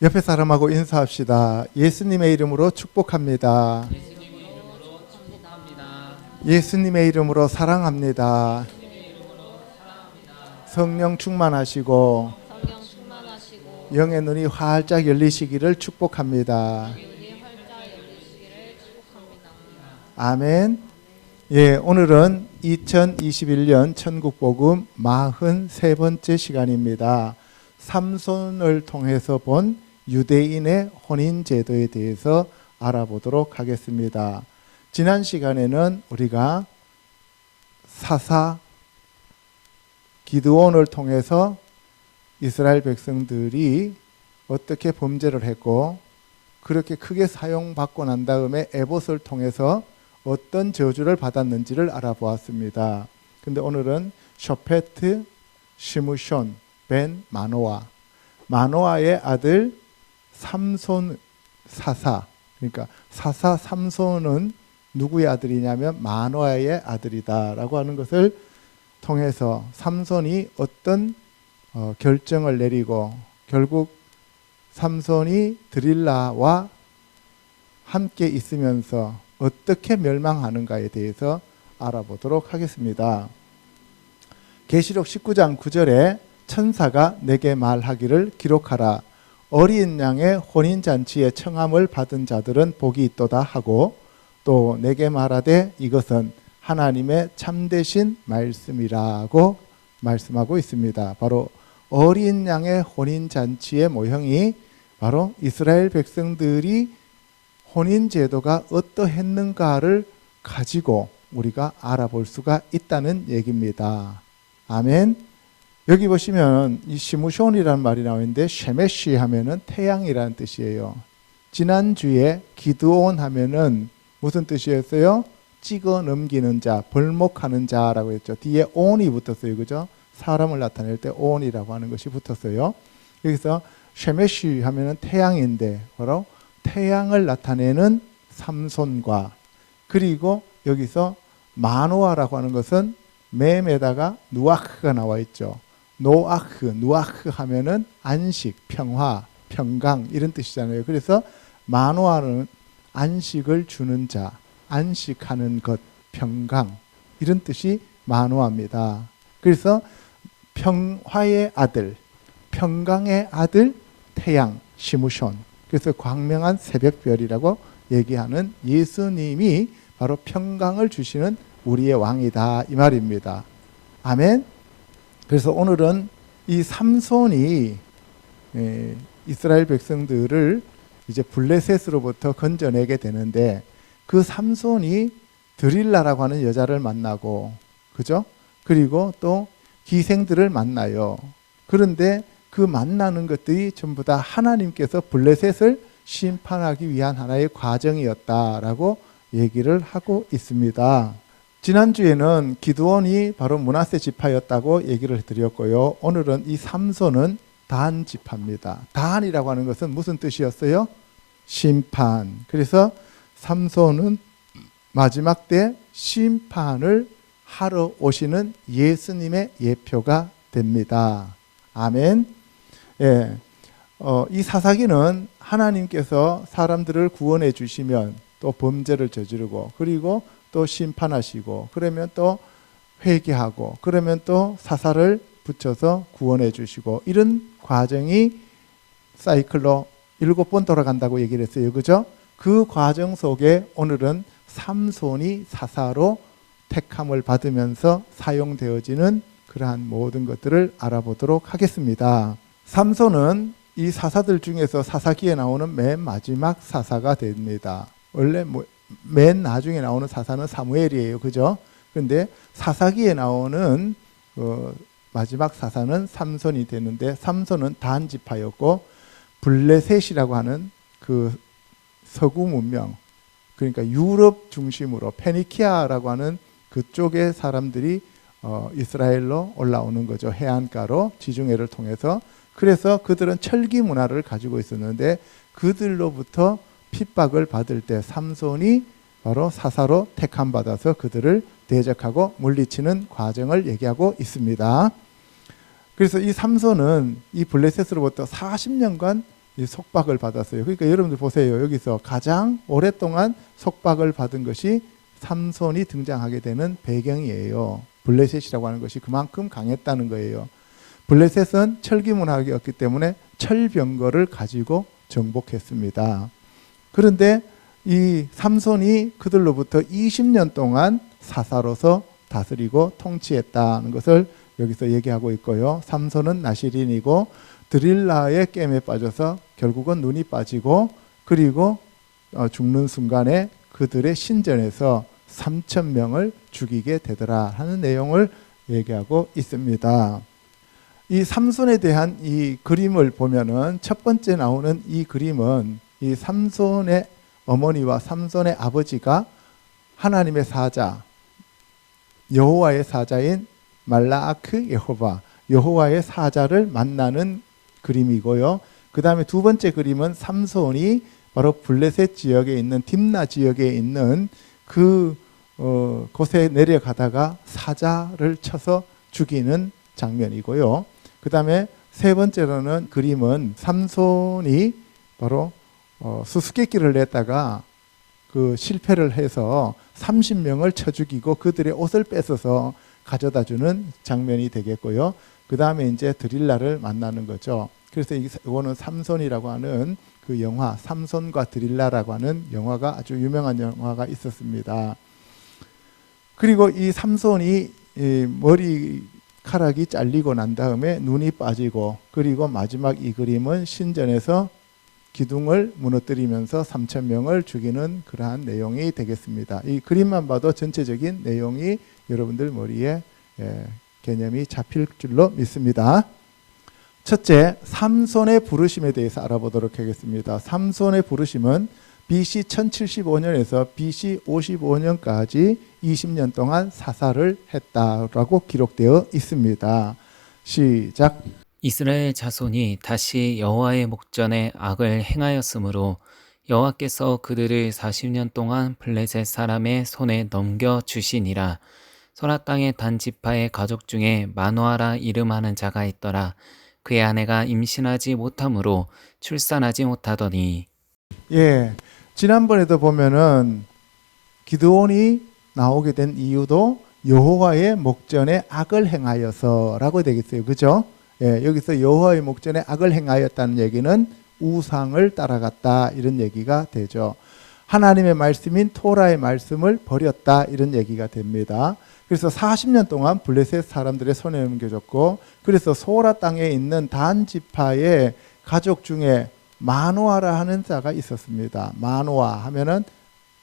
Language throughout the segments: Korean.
옆에 사람하고 인사합시다. 예수님의 이름으로 축복합니다. 예수님의 이름으로 축복합니다. 예수님의 이름으로 사랑합니다. 예수님의 이름으로 사랑합니다. 성령 충만하시고 성령 충만하시고 영의 눈이 활짝 열리시기를 축복합니다. 눈이 활짝 열리시기를 축복합니다. 아멘. 예, 오늘은 2021년 천국복음 43번째 시간입니다. 삼손을 통해서 본 유대인의 혼인제도에 대해서 알아보도록 하겠습니다. 지난 시간에는 우리가 사사 기드온을 통해서 이스라엘 백성들이 어떻게 범죄를 했고 그렇게 크게 사용받고 난 다음에 에봇을 통해서 어떤 저주를 받았는지를 알아보았습니다. 근데 오늘은 쇼페트 시므손 벤 마노아의 아들 삼손 사사, 그러니까 사사 삼손은 누구의 아들이냐면 마노아의 아들이다라고 하는 것을 통해서 삼손이 어떤 결정을 내리고 결국 삼손이 드릴라와 함께 있으면서 어떻게 멸망하는가에 대해서 알아보도록 하겠습니다. 계시록 19장 9절에 천사가 내게 말하기를 기록하라. 어린 양의 혼인잔치에 청함을 받은 자들은 복이 있도다 하고 또 내게 말하되 이것은 하나님의 참되신 말씀이라고 말씀하고 있습니다. 바로 어린 양의 혼인잔치의 모형이 바로 이스라엘 백성들이 혼인제도가 어떠했는가를 가지고 우리가 알아볼 수가 있다는 얘기입니다. 아멘. 여기 보시면 이 시므손이라는 말이 나오는데 셰메시 하면은 태양이라는 뜻이에요. 지난주에 기드온 하면은 무슨 뜻이었어요? 찍어 넘기는 자, 벌목하는 자라고 했죠. 뒤에 온이 붙었어요. 그죠? 사람을 나타낼 때 온이라고 하는 것이 붙었어요. 여기서 셰메시 하면은 태양인데 바로 태양을 나타내는 삼손과 그리고 여기서 마노아라고 하는 것은 맴에다가 누아크가 나와 있죠. 누아크 하면은 안식, 평화, 평강 이런 뜻이잖아요. 그래서 마노아는 안식을 주는 자, 안식하는 것, 평강 이런 뜻이 마노아입니다. 그래서 평화의 아들, 평강의 아들 태양 시므손. 그래서 광명한 새벽별이라고 얘기하는 예수님이 바로 평강을 주시는 우리의 왕이다 이 말입니다. 아멘. 그래서 오늘은 이 삼손이 이스라엘 백성들을 이제 블레셋으로부터 건져내게 되는데 그 삼손이 드릴라라고 하는 여자를 만나고 그죠? 그리고 또 기생들을 만나요. 그런데 그 만나는 것들이 전부 다 하나님께서 블레셋을 심판하기 위한 하나의 과정이었다라고 얘기를 하고 있습니다. 지난주에는 기드온이 바로 므낫세 지파였다고 얘기를 드렸고요. 오늘은 이 삼손은 단 지파입니다. 단이라고 하는 것은 무슨 뜻이었어요? 심판. 그래서 삼손은 마지막 때 심판을 하러 오시는 예수님의 예표가 됩니다. 아멘. 예. 이 사사기는 하나님께서 사람들을 구원해 주시면 또 범죄를 저지르고 그리고 또 심판하시고 그러면 또 회개하고 그러면 또 사사를 붙여서 구원해 주시고 이런 과정이 사이클로 7번 돌아간다고 얘기를 했어요. 그죠? 그 과정 속에 오늘은 삼손이 사사로 택함을 받으면서 사용되어지는 그러한 모든 것들을 알아보도록 하겠습니다. 삼손은 이 사사들 중에서 사사기에 나오는 맨 마지막 사사가 됩니다. 원래 맨 나중에 나오는 사사는 사무엘이에요. 그죠? 그런데 사사기에 나오는 마지막 사사는 삼손이 되는데 삼손은 단 지파였고 블레셋이라고 하는 그 서구 문명 그러니까 유럽 중심으로 페니키아라고 하는 그쪽의 사람들이 이스라엘로 올라오는 거죠. 해안가로 지중해를 통해서. 그래서 그들은 철기 문화를 가지고 있었는데 그들로부터 핍박을 받을 때 삼손이 바로 사사로 택함받아서 그들을 대적하고 물리치는 과정을 얘기하고 있습니다. 그래서 이 삼손은 이 블레셋으로부터 40년간 이 속박을 받았어요. 그러니까 여러분들 보세요. 여기서 가장 오랫동안 속박을 받은 것이 삼손이 등장하게 되는 배경이에요. 블레셋이라고 하는 것이 그만큼 강했다는 거예요. 블레셋은 철기문학이었기 때문에 철병거를 가지고 정복했습니다. 그런데 이 삼손이 그들로부터 20년 동안 사사로서 다스리고 통치했다는 것을 여기서 얘기하고 있고요. 삼손은 나시린이고 드릴라의 게임에 빠져서 결국은 눈이 빠지고 그리고 죽는 순간에 그들의 신전에서 3,000명을 죽이게 되더라 하는 내용을 얘기하고 있습니다. 이 삼손에 대한 이 그림을 보면은 첫 번째 나오는 이 그림은 이 삼손의 어머니와 삼손의 아버지가 하나님의 사자 여호와의 사자인 말라아크 여호와 여호와의 사자를 만나는 그림이고요. 그 다음에 두 번째 그림은 삼손이 바로 블레셋 지역에 있는 딥나 지역에 있는 그 곳에 내려가다가 사자를 쳐서 죽이는 장면이고요. 그 다음에 세 번째로는 그림은 삼손이 바로 수수께끼를 냈다가 그 실패를 해서 30명을 쳐 죽이고 그들의 옷을 뺏어서 가져다 주는 장면이 되겠고요. 그 다음에 이제 드릴라를 만나는 거죠. 그래서 이거는 삼손이라고 하는 그 영화, 삼손과 드릴라라고 하는 영화가 아주 유명한 영화가 있었습니다. 그리고 이 삼손이 머리카락이 잘리고 난 다음에 눈이 빠지고 그리고 마지막 이 그림은 신전에서 기둥을 무너뜨리면서 3,000명을 죽이는 그러한 내용이 되겠습니다. 이 그림만 봐도 전체적인 내용이 여러분들 머리에 개념이 잡힐 줄로 믿습니다. 첫째, 삼손의 부르심에 대해서 알아보도록 하겠습니다. 삼손의 부르심은 BC 1075년에서 BC 55년까지 20년 동안 사사를 했다라고 기록되어 있습니다. 시작. 이스라엘 자손이 다시 여호와의 목전에 악을 행하였으므로 여호와께서 그들을 40년 동안 블레셋 사람의 손에 넘겨 주시니라. 소라 땅의 단 지파의 가족 중에 마노아라 이름하는 자가 있더라. 그의 아내가 임신하지 못하므로 출산하지 못하더니. 예, 지난번에도 보면은 기드온이 나오게 된 이유도 여호와의 목전에 악을 행하여서라고 되겠어요. 그죠? 예, 여기서 여호와의 목전에 악을 행하였다는 얘기는 우상을 따라갔다 이런 얘기가 되죠. 하나님의 말씀인 토라의 말씀을 버렸다 이런 얘기가 됩니다. 그래서 40년 동안 블레셋 사람들의 손에 넘겨졌고 그래서 소라 땅에 있는 단 지파의 가족 중에 마노아라 하는 자가 있었습니다. 마노아 하면은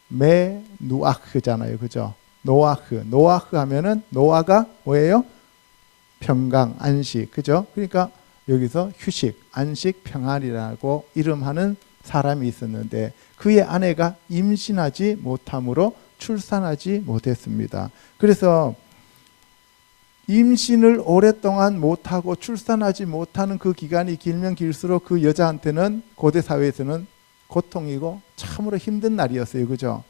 메누아흐잖아요. 그죠? 노아흐 하면은 노아가 뭐예요? 평강, 안식. 그죠? 그러니까 여기서 휴식, 안식, 평안이라고 이름하는 사람이 있었는데 그의 아내가 임신하지 못함으로 출산하지 못했습니다. 그래서 임신을 오랫동안 못하고 출산하지 못하는 그 기간이 길면 길수록 그 여자한테는 고대 사회에서는 고통이고 참으로 힘든 날이었어요. 그죠?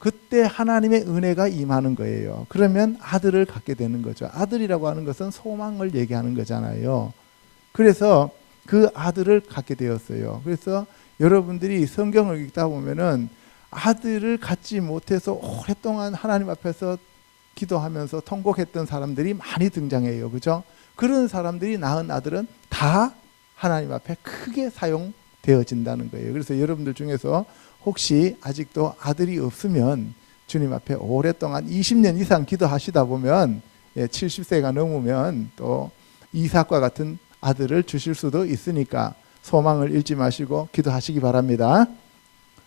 그때 하나님의 은혜가 임하는 거예요. 그러면 아들을 갖게 되는 거죠. 아들이라고 하는 것은 소망을 얘기하는 거잖아요. 그래서 그 아들을 갖게 되었어요. 그래서 여러분들이 성경을 읽다 보면은 아들을 갖지 못해서 오랫동안 하나님 앞에서 기도하면서 통곡했던 사람들이 많이 등장해요. 그죠? 그런 사람들이 낳은 아들은 다 하나님 앞에 크게 사용되어진다는 거예요. 그래서 여러분들 중에서 혹시 아직도 아들이 없으면 주님 앞에 오랫동안 20년 이상 기도하시다 보면 70세가 넘으면 또 이삭과 같은 아들을 주실 수도 있으니까 소망을 잃지 마시고 기도하시기 바랍니다.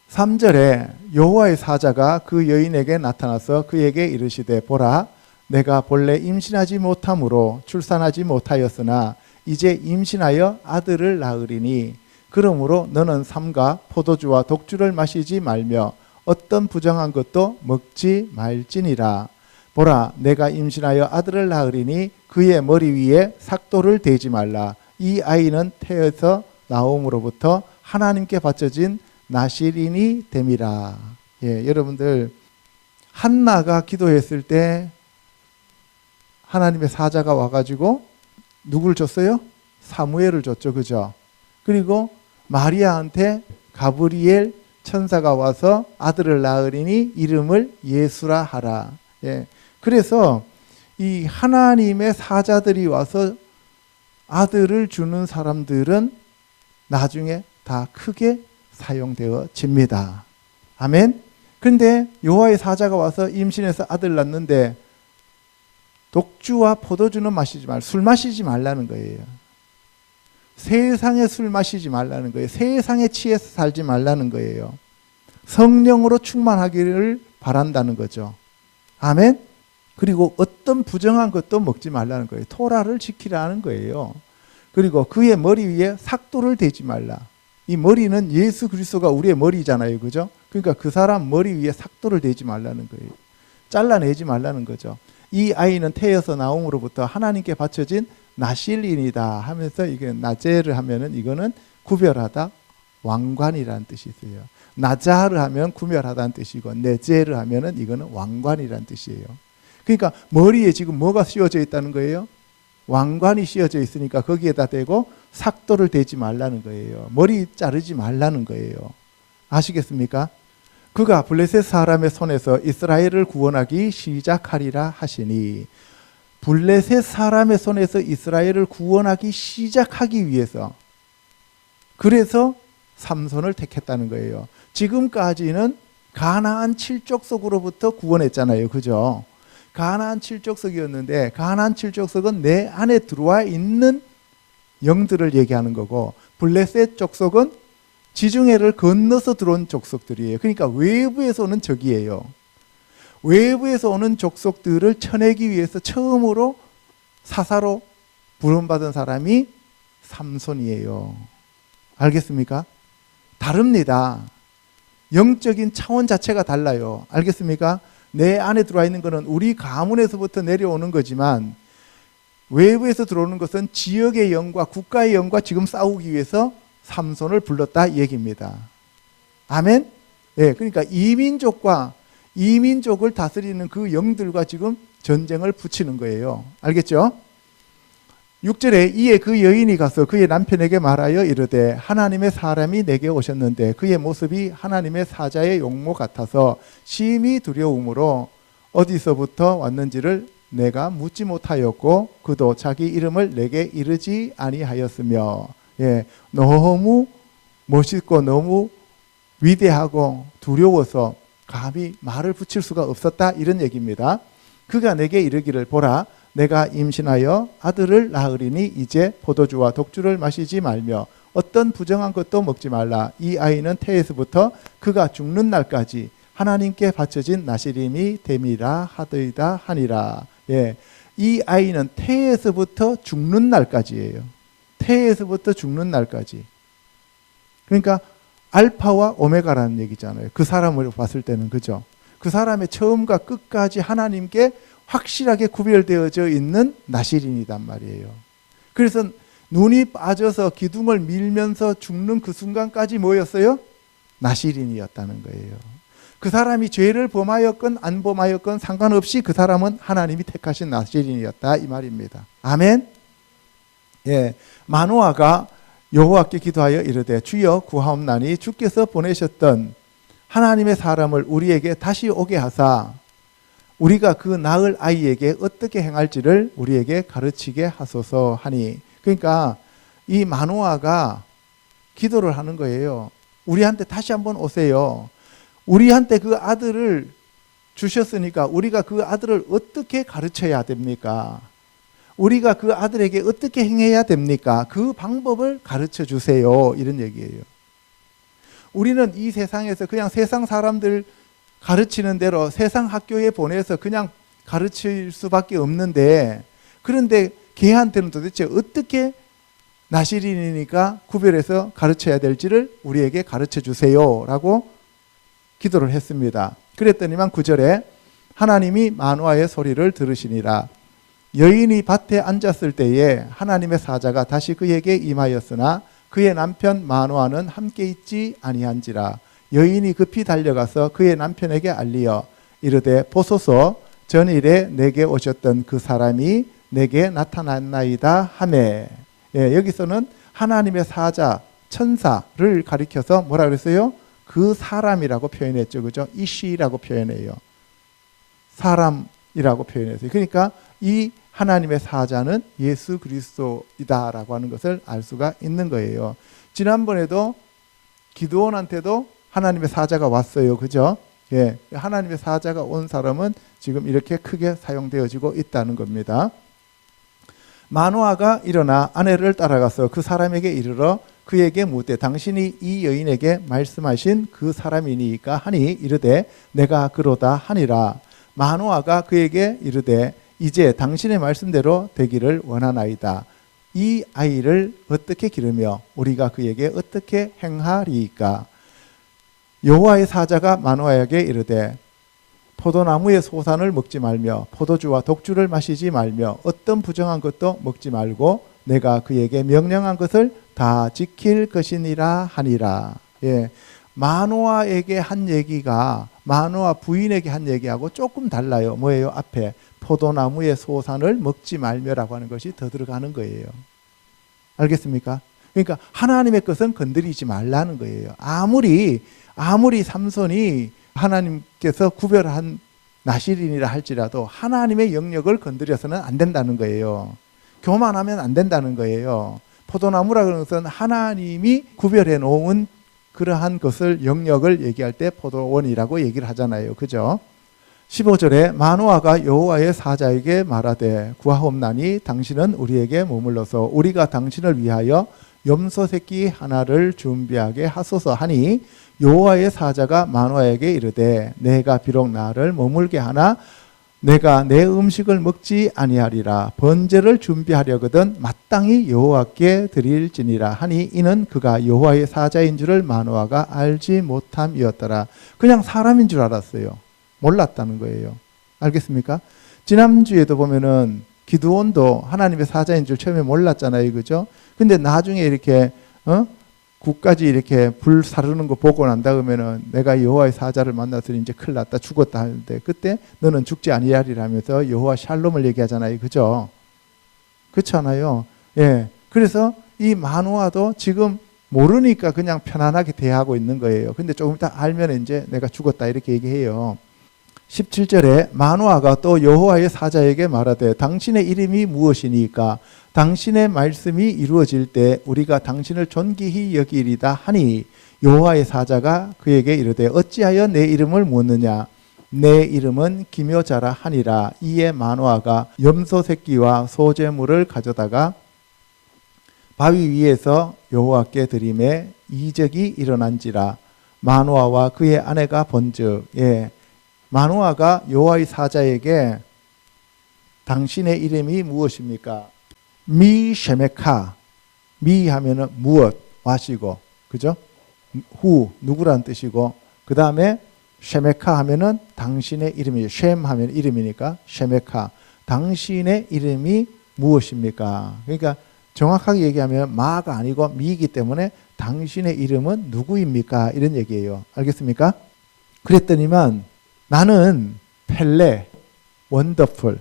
3절에 여호와의 사자가 그 여인에게 나타나서 그에게 이르시되 보라 내가 본래 임신하지 못함으로 출산하지 못하였으나 이제 임신하여 아들을 낳으리니 그러므로 너는 삼가 포도주와 독주를 마시지 말며 어떤 부정한 것도 먹지 말지니라. 보라 내가 임신하여 아들을 낳으리니 그의 머리 위에 삭도를 대지 말라. 이 아이는 태에서 나옴으로부터 하나님께 바쳐진 나실인이 됨이라. 예, 여러분들 한나가 기도했을 때 하나님의 사자가 와가지고 누구를 줬어요? 사무엘을 줬죠. 그죠? 그리고 마리아한테 가브리엘 천사가 와서 아들을 낳으리니 이름을 예수라 하라. 예. 그래서 이 하나님의 사자들이 와서 아들을 주는 사람들은 나중에 다 크게 사용되어집니다. 아멘. 근데 여호와의 사자가 와서 임신해서 아들 낳는데 독주와 포도주는 마시지 말, 술 마시지 말라는 거예요. 세상에 술 마시지 말라는 거예요. 세상에 취해서 살지 말라는 거예요. 성령으로 충만하기를 바란다는 거죠. 아멘. 그리고 어떤 부정한 것도 먹지 말라는 거예요. 토라를 지키라는 거예요. 그리고 그의 머리 위에 삭도를 대지 말라. 이 머리는 예수 그리스도가 우리의 머리잖아요. 그죠? 그러니까 그 사람 머리 위에 삭도를 대지 말라는 거예요. 잘라내지 말라는 거죠. 이 아이는 태어서 나옴으로부터 하나님께 바쳐진 나실인이다 하면서 이게 나제를 하면은 이거는 구별하다, 왕관이라는 뜻이 있어요. 나자르 하면 구별하다는 뜻이고 네제르 하면은 이거는 왕관이라는 뜻이에요. 그러니까 머리에 지금 뭐가 씌워져 있다는 거예요? 왕관이 씌워져 있으니까 거기에다 대고 삭도를 대지 말라는 거예요. 머리 자르지 말라는 거예요. 아시겠습니까? 그가 블레셋 사람의 손에서 이스라엘을 구원하기 시작하리라 하시니, 블레셋 사람의 손에서 이스라엘을 구원하기 시작하기 위해서, 그래서 삼손을 택했다는 거예요. 지금까지는 가나안 칠족속으로부터 구원했잖아요. 그죠? 가나안 칠족속이었는데 가나안 칠족속은 내 안에 들어와 있는 영들을 얘기하는 거고, 블레셋 족속은 지중해를 건너서 들어온 족속들이에요. 그러니까 외부에서 오는 적이에요. 외부에서 오는 족속들을 쳐내기 위해서 처음으로 사사로 부름받은 사람이 삼손이에요. 알겠습니까? 다릅니다. 영적인 차원 자체가 달라요. 알겠습니까? 내 안에 들어와 있는 것은 우리 가문에서부터 내려오는 거지만, 외부에서 들어오는 것은 지역의 영과 국가의 영과 지금 싸우기 위해서 삼손을 불렀다 이 얘기입니다. 아멘? 예, 그러니까 이민족을 다스리는 그 영들과 지금 전쟁을 붙이는 거예요. 알겠죠? 6절에 이에 그 여인이 가서 그의 남편에게 말하여 이르되 하나님의 사람이 내게 오셨는데 그의 모습이 하나님의 사자의 용모 같아서 심히 두려움으로 어디서부터 왔는지를 내가 묻지 못하였고 그도 자기 이름을 내게 이르지 아니하였으며, 예, 너무 멋있고 너무 위대하고 두려워서 감히 말을 붙일 수가 없었다 이런 얘기입니다. 그가 내게 이르기를 보라 내가 임신하여 아들을 낳으리니 이제 포도주와 독주를 마시지 말며 어떤 부정한 것도 먹지 말라. 이 아이는 태에서부터 그가 죽는 날까지 하나님께 바쳐진 나시림이 됨이라 하더이다 하니라. 예, 이 아이는 태에서부터 죽는 날까지예요. 태에서부터 죽는 날까지. 그러니까 알파와 오메가라는 얘기잖아요. 그 사람을 봤을 때는. 그죠? 그 사람의 처음과 끝까지 하나님께 확실하게 구별되어져 있는 나실인이단 말이에요. 그래서 눈이 빠져서 기둥을 밀면서 죽는 그 순간까지 뭐였어요? 나실인이었다는 거예요. 그 사람이 죄를 범하였건 안 범하였건 상관없이 그 사람은 하나님이 택하신 나실인이었다 이 말입니다. 아멘. 예, 마노아가 여호와께 기도하여 이르되 주여 구하옵나니 주께서 보내셨던 하나님의 사람을 우리에게 다시 오게 하사 우리가 그 낳을 아이에게 어떻게 행할지를 우리에게 가르치게 하소서 하니, 그러니까 이 마노아가 기도를 하는 거예요. 우리한테 다시 한번 오세요. 우리한테 그 아들을 주셨으니까 우리가 그 아들을 어떻게 가르쳐야 됩니까? 우리가 그 아들에게 어떻게 행해야 됩니까? 그 방법을 가르쳐 주세요. 이런 얘기예요. 우리는 이 세상에서 그냥 세상 사람들 가르치는 대로 세상 학교에 보내서 그냥 가르칠 수밖에 없는데, 그런데 걔한테는 도대체 어떻게 나실인이니까 구별해서 가르쳐야 될지를 우리에게 가르쳐 주세요 라고 기도를 했습니다. 그랬더니만 9절에 하나님이 마노아의 소리를 들으시니라. 여인이 밭에 앉았을 때에 하나님의 사자가 다시 그에게 임하였으나 그의 남편 마노아는 함께 있지 아니한지라. 여인이 급히 달려가서 그의 남편에게 알리어 이르되 보소서 전일에 내게 오셨던 그 사람이 내게 나타났나이다 하매. 예, 여기서는 하나님의 사자 천사를 가리켜서 뭐라 그랬어요? 그 사람이라고 표현했죠. 그죠? 이시라고 표현해요. 사람이라고 표현했어요. 그러니까 이 하나님의 사자는 예수 그리스도이다라고 하는 것을 알 수가 있는 거예요. 지난번에도 기드온한테도 하나님의 사자가 왔어요. 그죠? 예. 하나님의 사자가 온 사람은 지금 이렇게 크게 사용되어지고 있다는 겁니다. 마노아가 일어나 아내를 따라가서 그 사람에게 이르러 그에게 묻되 당신이 이 여인에게 말씀하신 그 사람이니까 하니 이르되 내가 그로다 하니라. 마노아가 그에게 이르되 이제 당신의 말씀대로 되기를 원하나이다. 이 아이를 어떻게 기르며 우리가 그에게 어떻게 행하리이까. 여호와의 사자가 마노아에게 이르되 포도나무의 소산을 먹지 말며 포도주와 독주를 마시지 말며 어떤 부정한 것도 먹지 말고 내가 그에게 명령한 것을 다 지킬 것이니라 하니라. 예. 마노아에게 한 얘기가 마노아 부인에게 한 얘기하고 조금 달라요. 뭐예요? 앞에 포도나무의 소산을 먹지 말며라고 하는 것이 더 들어가는 거예요. 알겠습니까? 그러니까 하나님의 것은 건드리지 말라는 거예요. 아무리 삼손이 하나님께서 구별한 나실인이라 할지라도 하나님의 영역을 건드려서는 안 된다는 거예요. 교만하면 안 된다는 거예요. 포도나무라 그러는 것은 하나님이 구별해 놓은 그러한 것을 영역을 얘기할 때 포도원이라고 얘기를 하잖아요. 그죠? 15절에 마노아가 여호와의 사자에게 말하되 구하옵나니 당신은 우리에게 머물러서 우리가 당신을 위하여 염소 새끼 하나를 준비하게 하소서 하니 여호와의 사자가 마노아에게 이르되 내가 비록 나를 머물게 하나 내가 내 음식을 먹지 아니하리라. 번제를 준비하려거든 마땅히 여호와께 드릴지니라 하니 이는 그가 여호와의 사자인 줄을 마노아가 알지 못함이었더라. 그냥 사람인 줄 알았어요. 몰랐다는 거예요. 알겠습니까? 지난주에도 보면은 기드온도 하나님의 사자인 줄 처음에 몰랐잖아요. 그죠? 근데 나중에 이렇게 국까지 이렇게 불 사르는 거 보고 난다 그러면은 내가 여호와의 사자를 만나서 이제 큰일 났다 죽었다 하는데 그때 너는 죽지 아니하리라 하면서 여호와 샬롬을 얘기하잖아요. 그죠? 그렇잖아요. 예. 그래서 이 마노아도 지금 모르니까 그냥 편안하게 대하고 있는 거예요. 근데 조금 이따 알면 이제 내가 죽었다 이렇게 얘기해요. 17절에 마노아가 또 여호와의 사자에게 말하되 당신의 이름이 무엇이니까 당신의 말씀이 이루어질 때 우리가 당신을 존귀히 여기리다 하니 여호와의 사자가 그에게 이르되 어찌하여 내 이름을 묻느냐 내 이름은 기묘자라 하니라. 이에 마노아가 염소 새끼와 소제물을 가져다가 바위 위에서 여호와께 드리매 이적이 일어난지라. 마노아와 그의 아내가 본즉 마노아가 여호와의 사자에게 당신의 이름이 무엇입니까? 미 셰메카. 미 하면은 무엇 와시고 그죠? 후 누구란 뜻이고 그 다음에 셰메카 하면은 당신의 이름이 셴 하면 이름이니까 셰메카. 당신의 이름이 무엇입니까? 그러니까 정확하게 얘기하면 마가 아니고 미이기 때문에 당신의 이름은 누구입니까? 이런 얘기예요. 알겠습니까? 그랬더니만 나는 펠레, 원더풀,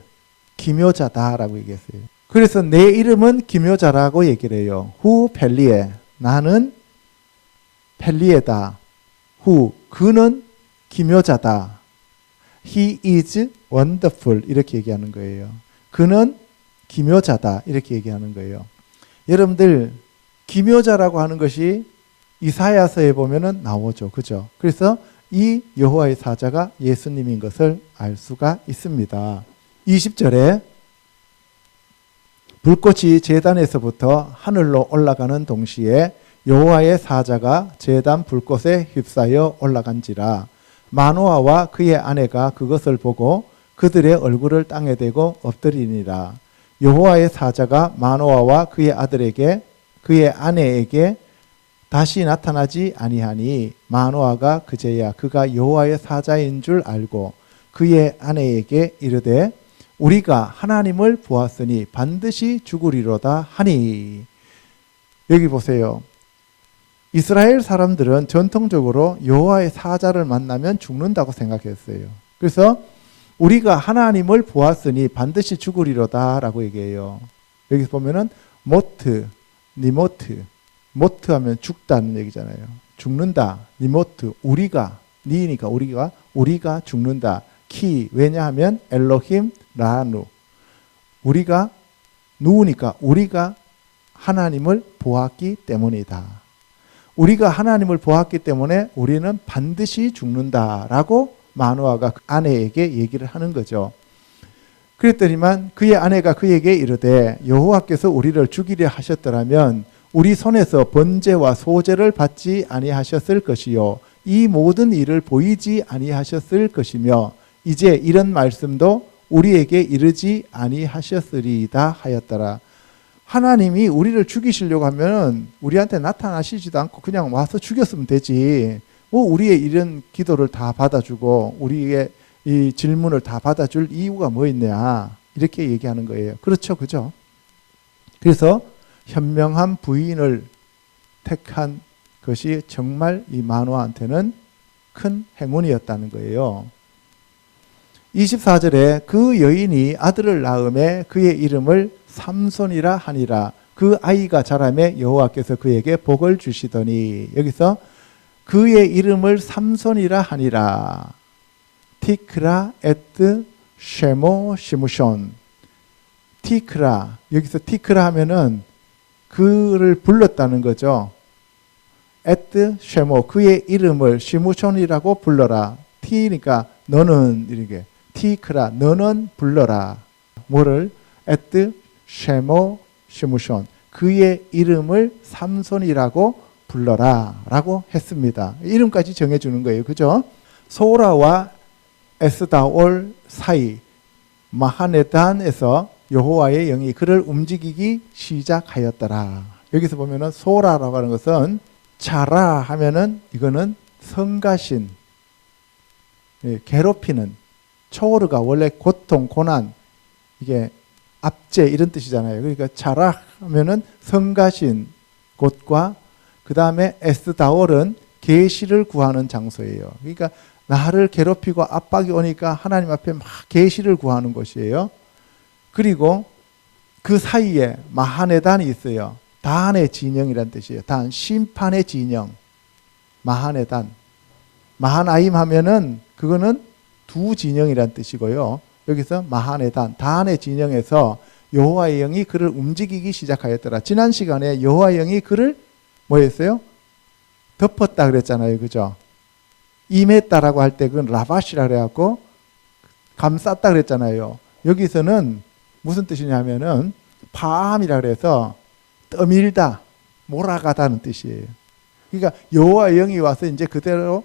기묘자다라고 얘기했어요. 그래서 내 이름은 기묘자라고 얘기를 해요. 후 펠리에. 나는 펠리에다. 후 그는 기묘자다. He is wonderful 이렇게 얘기하는 거예요. 그는 기묘자다 이렇게 얘기하는 거예요. 여러분들 기묘자라고 하는 것이 이사야서에 보면은 나오죠. 그죠? 그래서 이 여호와의 사자가 예수님인 것을 알 수가 있습니다. 20절에 불꽃이 제단에서부터 하늘로 올라가는 동시에 여호와의 사자가 제단 불꽃에 휩싸여 올라간지라. 마노아와 그의 아내가 그것을 보고 그들의 얼굴을 땅에 대고 엎드리니라. 여호와의 사자가 마노아와 그의 아들에게 그의 아내에게 다시 나타나지 아니하니 마노아가 그제야 그가 여호와의 사자인 줄 알고 그의 아내에게 이르되 우리가 하나님을 보았으니 반드시 죽으리로다 하니. 여기 보세요. 이스라엘 사람들은 전통적으로 여호와의 사자를 만나면 죽는다고 생각했어요. 그래서 우리가 하나님을 보았으니 반드시 죽으리로다 라고 얘기해요. 여기 보면은 모트, 니모트 모트 하면 죽다는 얘기잖아요. 죽는다. 니모트. 우리가. 니니까 우리가 죽는다. 키. 왜냐하면 엘로힘 라누. 우리가 누우니까 우리가 하나님을 보았기 때문이다. 우리가 하나님을 보았기 때문에 우리는 반드시 죽는다라고 마노아가 아내에게 얘기를 하는 거죠. 그랬더니만 그의 아내가 그에게 이르되 여호와께서 우리를 죽이려 하셨더라면 우리 손에서 번제와 소제를 받지 아니하셨을 것이요 이 모든 일을 보이지 아니하셨을 것이며 이제 이런 말씀도 우리에게 이르지 아니하셨으리이다 하였더라. 하나님이 우리를 죽이시려고 하면 우리한테 나타나시지도 않고 그냥 와서 죽였으면 되지. 뭐 우리의 이런 기도를 다 받아주고 우리의 이 질문을 다 받아줄 이유가 뭐 있냐 이렇게 얘기하는 거예요. 그렇죠, 그죠? 그래서 현명한 부인을 택한 것이 정말 이 마노아한테는 큰 행운이었다는 거예요. 24절에 그 여인이 아들을 낳음에 그의 이름을 삼손이라 하니라. 그 아이가 자라매 여호와께서 그에게 복을 주시더니 여기서 그의 이름을 삼손이라 하니라. 티크라 에트 쉐모 시무손. 티크라, 여기서 티크라 하면은 그를 불렀다는 거죠. 에트 쉐모, 그의 이름을 시무손이라고 불러라. 티니까 너는 이렇게 티크라, 너는 불러라. 뭐를? 에트 쉐모 시무손, 그의 이름을 삼손이라고 불러라 라고 했습니다. 이름까지 정해주는 거예요. 그죠? 소라와 에스다올 사이 마하네단에서 여호와의 영이 그를 움직이기 시작하였더라. 여기서 보면은 소라라고 하는 것은 차라 하면은 이거는 성가신, 괴롭히는, 초르가 원래 고통, 고난, 이게 압제 이런 뜻이잖아요. 그러니까 차라 하면은 성가신 곳과 그 다음에 에스다올은 계시를 구하는 장소예요. 그러니까 나를 괴롭히고 압박이 오니까 하나님 앞에 막 계시를 구하는 곳이에요. 그리고 그 사이에 마하네단이 있어요. 단의 진영이란 뜻이에요. 단, 심판의 진영. 마하네단. 마하나임 하면은 그거는 두 진영이란 뜻이고요. 여기서 마하네단, 단의 진영에서 여호와의 영이 그를 움직이기 시작하였더라. 지난 시간에 여호와의 영이 그를 뭐 했어요? 덮었다 그랬잖아요. 그죠? 임했다라고 할 때 그건 라바시라 그래갖고 감쌌다 그랬잖아요. 여기서는 무슨 뜻이냐면은 파암이라 그래서 떠밀다, 몰아가다는 뜻이에요. 그러니까 여호와의 영이 와서 이제 그대로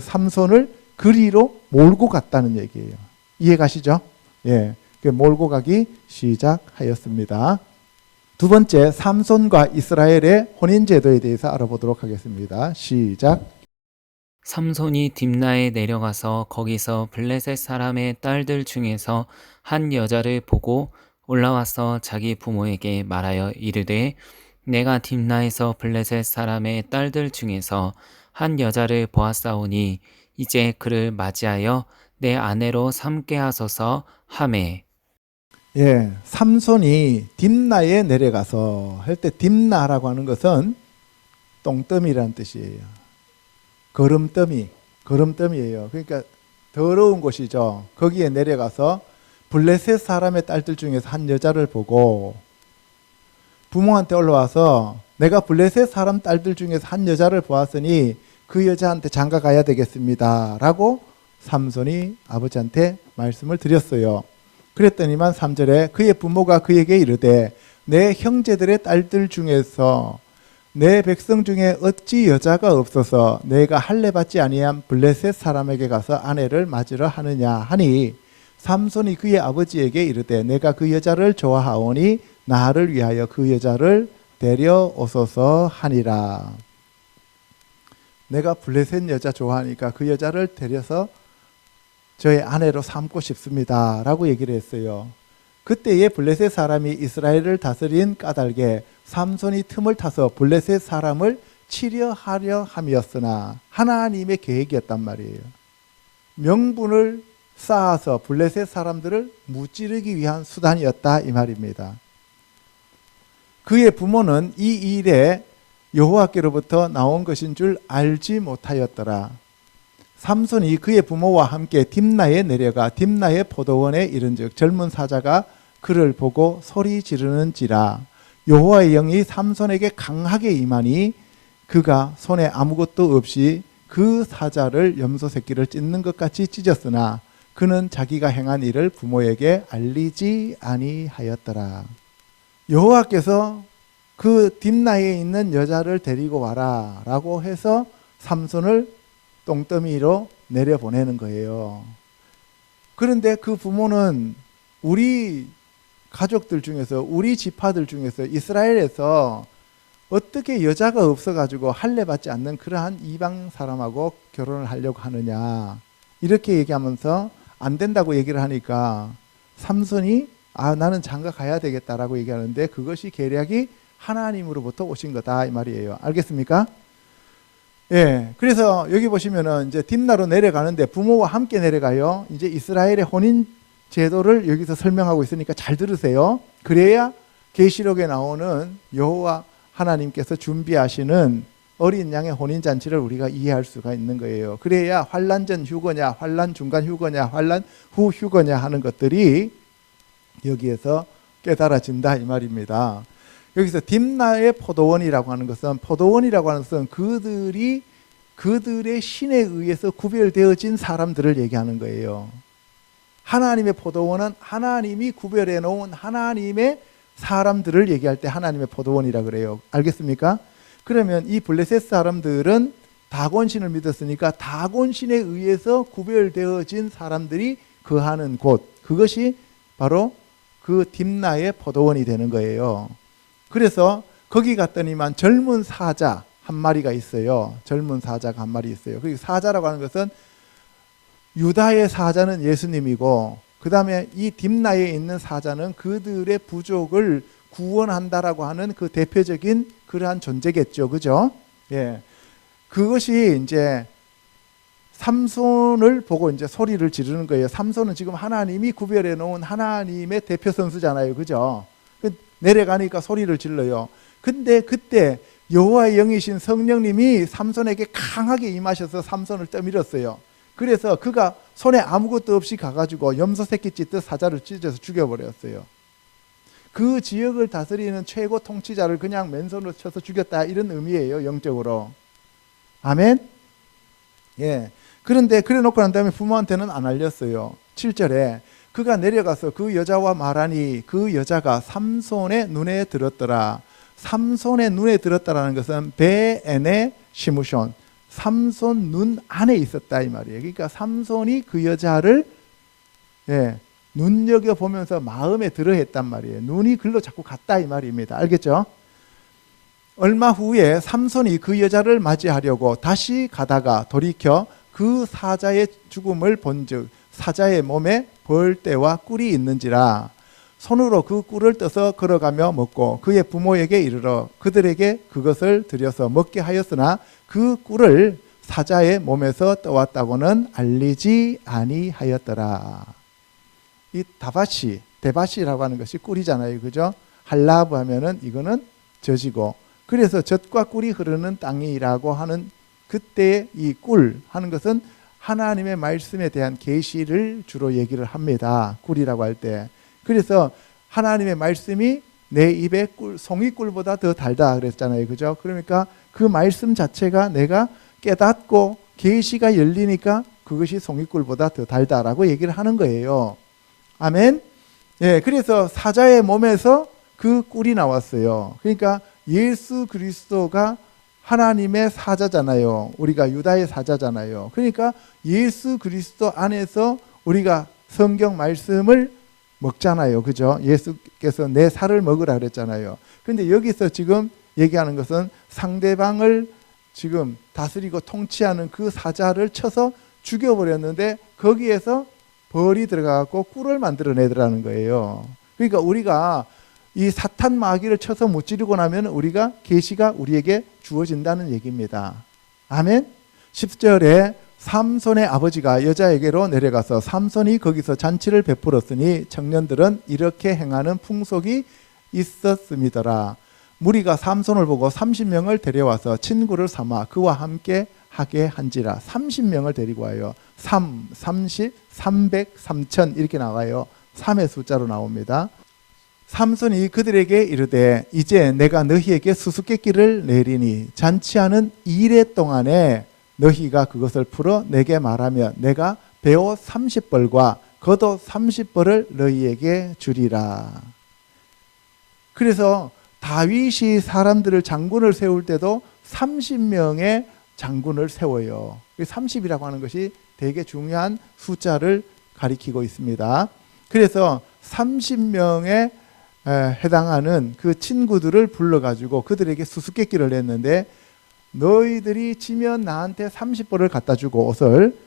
삼손을 그리로 몰고 갔다는 얘기예요. 이해 가시죠? 예, 몰고 가기 시작하였습니다. 두 번째, 삼손과 이스라엘의 혼인 제도에 대해서 알아보도록 하겠습니다. 시작. 삼손이 딥나에 내려가서 거기서 블레셋 사람의 딸들 중에서 한 여자를 보고 올라와서 자기 부모에게 말하여 이르되 내가 딥나에서 블레셋 사람의 딸들 중에서 한 여자를 보았사오니 이제 그를 맞이하여 내 아내로 삼게 하소서 하매. 예, 삼손이 딥나에 내려가서 할 때 딥나라고 하는 것은 똥더미라는 뜻이에요. 거름더미예요. 그러니까 더러운 곳이죠. 거기에 내려가서 블레셋 사람의 딸들 중에서 한 여자를 보고 부모한테 올라와서 내가 블레셋 사람 딸들 중에서 한 여자를 보았으니 그 여자한테 장가 가야 되겠습니다 라고 삼손이 아버지한테 말씀을 드렸어요. 그랬더니만 3절에 그의 부모가 그에게 이르되 내 형제들의 딸들 중에서 내 백성 중에 어찌 여자가 없어서 내가 할례 받지 아니한 블레셋 사람에게 가서 아내를 맞으러 하느냐 하니 삼손이 그의 아버지에게 이르되 내가 그 여자를 좋아하오니 나를 위하여 그 여자를 데려오소서 하니라. 내가 블레셋 여자 좋아하니까 그 여자를 데려서 저의 아내로 삼고 싶습니다 라고 얘기를 했어요. 그때에 블레셋 사람이 이스라엘을 다스린 까닭에 삼손이 틈을 타서 블레셋 사람을 치려하려 함이었으나 하나님의 계획이었단 말이에요. 명분을 쌓아서 블레셋 사람들을 무찌르기 위한 수단이었다 이 말입니다. 그의 부모는 이 일에 여호와께로부터 나온 것인 줄 알지 못하였더라. 삼손이 그의 부모와 함께 딥나에 내려가 딥나의 포도원에 이른즉 젊은 사자가 그를 보고 소리 지르는지라. 여호와의 영이 삼손에게 강하게 임하니 그가 손에 아무것도 없이 그 사자를 염소 새끼를 찢는 것 같이 찢었으나 그는 자기가 행한 일을 부모에게 알리지 아니하였더라. 여호와께서 그 딥나에 있는 여자를 데리고 와라 라고 해서 삼손을 똥더미로 내려보내는 거예요. 그런데 그 부모는 우리 가족들 중에서, 우리 지파들 중에서 이스라엘에서 어떻게 여자가 없어가지고 할례받지 않는 그러한 이방 사람하고 결혼을 하려고 하느냐, 이렇게 얘기하면서 안 된다고 얘기를 하니까 삼손이 나는 장가 가야 되겠다라고 얘기하는데 그것이 계략이 하나님으로부터 오신 거다 이 말이에요. 알겠습니까? 예. 그래서 여기 보시면은 이제 딥나로 내려가는데 부모와 함께 내려가요. 이제 이스라엘의 혼인 제도를 여기서 설명하고 있으니까 잘 들으세요. 그래야 계시록에 나오는 여호와 하나님께서 준비하시는 어린 양의 혼인 잔치를 우리가 이해할 수가 있는 거예요. 그래야 환란 전 휴거냐, 환란 중간 휴거냐, 환란 후 휴거냐 하는 것들이 여기에서 깨달아진다 이 말입니다. 여기서 딥나의 포도원이라고 하는 것은, 포도원이라고 하는 것은 그들의 신에 의해서 구별되어진 사람들을 얘기하는 거예요. 하나님의 포도원은 하나님이 구별해 놓은 하나님의 사람들을 얘기할 때 하나님의 포도원이라 그래요. 알겠습니까? 그러면 이 블레셋 사람들은 다곤신을 믿었으니까 다곤신에 의해서 구별되어진 사람들이 거하는 곳, 그것이 바로 그 딥나의 포도원이 되는 거예요. 그래서 거기 갔더니만 젊은 사자 한 마리가 있어요. 젊은 사자가 한 마리 있어요. 그 사자라고 하는 것은 유다의 사자는 예수님이고, 그 다음에 이 딥나에 있는 사자는 그들의 부족을 구원한다라고 하는 그 대표적인 그러한 존재겠죠. 그죠? 예. 그것이 이제 삼손을 보고 이제 소리를 지르는 거예요. 삼손은 지금 하나님이 구별해 놓은 하나님의 대표 선수잖아요. 그죠? 내려가니까 소리를 질러요. 근데 그때 여호와의 영이신 성령님이 삼손에게 강하게 임하셔서 삼손을 떠밀었어요. 그래서 그가 손에 아무것도 없이 가가지고 염소 새끼 찢듯 사자를 찢어서 죽여버렸어요. 그 지역을 다스리는 최고 통치자를 그냥 맨손으로 쳐서 죽였다, 이런 의미예요. 영적으로. 아멘. 예. 그런데 그래 놓고 난 다음에 부모한테는 안 알렸어요. 7절에 그가 내려가서 그 여자와 말하니 그 여자가 삼손의 눈에 들었더라. 삼손의 눈에 들었다라는 것은 베에네 시무손, 삼손 눈 안에 있었다 이 말이에요. 그러니까 삼손이 그 여자를 눈여겨보면서 마음에 들어했단 말이에요. 눈이 글로 자꾸 갔다 이 말입니다. 알겠죠? 얼마 후에 삼손이 그 여자를 맞이하려고 다시 가다가 돌이켜 그 사자의 죽음을 본즉 사자의 몸에 벌떼와 꿀이 있는지라 손으로 그 꿀을 떠서 걸어가며 먹고 그의 부모에게 이르러 그들에게 그것을 들여서 먹게 하였으나 그 꿀을 사자의 몸에서 떠왔다고는 알리지 아니하였더라. 이 데바시라고 하는 것이 꿀이잖아요. 그죠? 할라브 하면은 이거는 젖이고, 그래서 젖과 꿀이 흐르는 땅이라고 하는 그때 이 꿀 하는 것은 하나님의 말씀에 대한 계시를 주로 얘기를 합니다. 꿀이라고 할 때. 그래서 하나님의 말씀이 내 입에 송이꿀보다 더 달다 그랬잖아요. 그죠? 그러니까 그 말씀 자체가 내가 깨닫고 계시가 열리니까 그것이 송이꿀보다 더 달다라고 얘기를 하는 거예요. 아멘. 예, 그래서 사자의 몸에서 그 꿀이 나왔어요. 그러니까 예수 그리스도가 하나님의 사자잖아요. 우리가 유다의 사자잖아요. 그러니까 예수 그리스도 안에서 우리가 성경 말씀을 먹잖아요. 그죠? 예수께서 내 살을 먹으라 그랬잖아요. 그런데 여기서 지금 얘기하는 것은 상대방을 지금 다스리고 통치하는 그 사자를 쳐서 죽여버렸는데 거기에서 벌이 들어가고 꿀을 만들어내더라는 거예요. 그러니까 우리가 이 사탄 마귀를 쳐서 무찌르고 나면 우리가 계시가 우리에게 주어진다는 얘기입니다. 아멘. 10절에 삼손의 아버지가 여자에게로 내려가서 삼손이 거기서 잔치를 베풀었으니 청년들은 이렇게 행하는 풍속이 있었음이더라. 무리가 삼손을 보고 30명을 데려와서 친구를 삼아 그와 함께 하게 한지라. 30명을 데리고 와요. 3, 30, 300, 3000 이렇게 나와요. 3의 숫자로 나옵니다. 삼손이 그들에게 이르되 이제 내가 너희에게 수수께끼를 내리니 잔치하는 2일 동안에 너희가 그것을 풀어 내게 말하면 내가 베옷 30벌과 겉옷 30벌을 너희에게 주리라. 그래서 다윗이 사람들을 장군을 세울 때도 30명의 장군을 세워요. 30이라고 하는 것이 되게 중요한 숫자를 가리키고 있습니다. 그래서 30명에 해당하는 그 친구들을 불러가지고 그들에게 수수께끼를 냈는데 너희들이 지면 나한테 30벌을 갖다 주고 옷을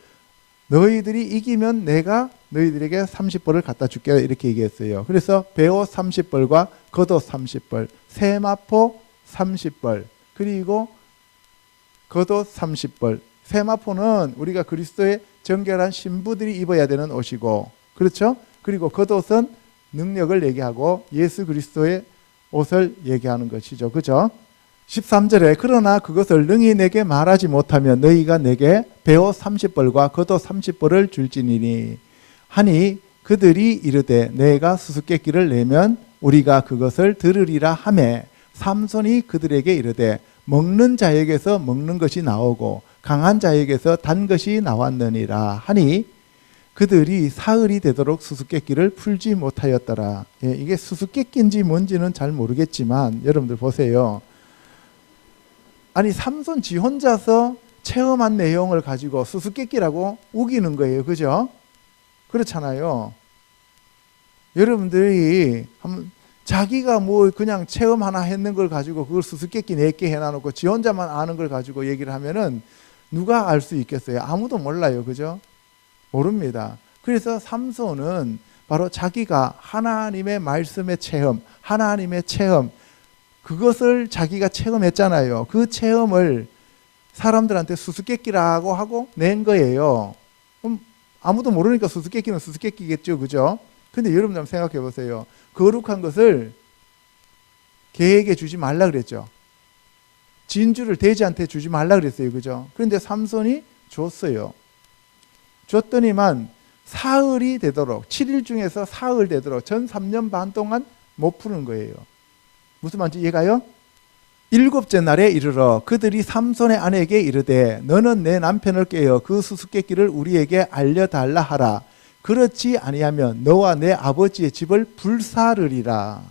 너희들이 이기면 내가 너희들에게 30벌을 갖다 줄게 이렇게 얘기했어요. 그래서 베옷 30벌과 겉옷 30벌, 세마포 30벌, 그리고 겉옷 30벌. 세마포는 우리가 그리스도의 정결한 신부들이 입어야 되는 옷이고, 그렇죠? 그리고 겉옷은 능력을 얘기하고 예수 그리스도의 옷을 얘기하는 것이죠. 그죠? 13절에 그러나 그것을 능히 내게 말하지 못하면 너희가 내게 베옷 30벌과 겉옷 30벌을 줄지니니 하니 그들이 이르되 내가 수수께끼를 내면 우리가 그것을 들으리라 하매 삼손이 그들에게 이르되 먹는 자에게서 먹는 것이 나오고 강한 자에게서 단 것이 나왔느니라 하니 그들이 사흘이 되도록 수수께끼를 풀지 못하였더라. 예, 이게 수수께끼인지 뭔지는 잘 모르겠지만 여러분들 보세요. 아니 삼손 지 혼자서 체험한 내용을 가지고 수수께끼라고 우기는 거예요. 그죠? 그렇잖아요. 여러분들이 자기가 뭐 그냥 체험 하나 했는 걸 가지고 그걸 수수께끼 4개 해놔놓고 지 혼자만 아는 걸 가지고 얘기를 하면은 누가 알 수 있겠어요? 아무도 몰라요. 그죠? 모릅니다. 그래서 삼손은 바로 자기가 하나님의 말씀의 체험, 하나님의 체험, 그것을 자기가 체험했잖아요. 그 체험을 사람들한테 수수께끼라고 하고 낸 거예요. 그럼 아무도 모르니까 수수께끼는 수수께끼겠죠. 그죠? 근데 여러분 한번 생각해 보세요. 거룩한 것을 개에게 주지 말라 그랬죠. 진주를 돼지한테 주지 말라 그랬어요. 그죠? 그런데 삼손이 줬어요. 줬더니만 사흘이 되도록 7일 중에서 사흘 되도록 전 3년 반 동안 못 푸는 거예요. 무슨 말인지 이해가요? 7째 날에 이르러 그들이 삼손의 아내에게 이르되 너는 내 남편을 깨어 그 수수께끼를 우리에게 알려달라 하라. 그렇지 아니하면 너와 내 아버지의 집을 불사르리라.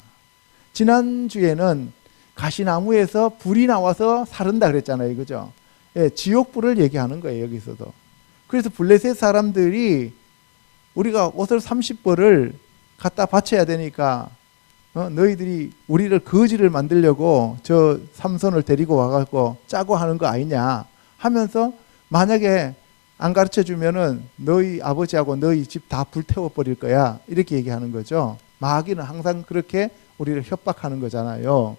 지난주에는 가시나무에서 불이 나와서 사른다 그랬잖아요. 그죠? 예, 지옥불을 얘기하는 거예요. 여기서도. 그래서 블레셋 사람들이 우리가 옷을 30벌을 갖다 바쳐야 되니까 너희들이 우리를 거지를 만들려고 저 삼손을 데리고 와갖고 짜고 하는 거 아니냐 하면서 만약에 안 가르쳐 주면은 너희 아버지하고 너희 집 다 불태워 버릴 거야 이렇게 얘기하는 거죠. 마귀는 항상 그렇게 우리를 협박하는 거잖아요.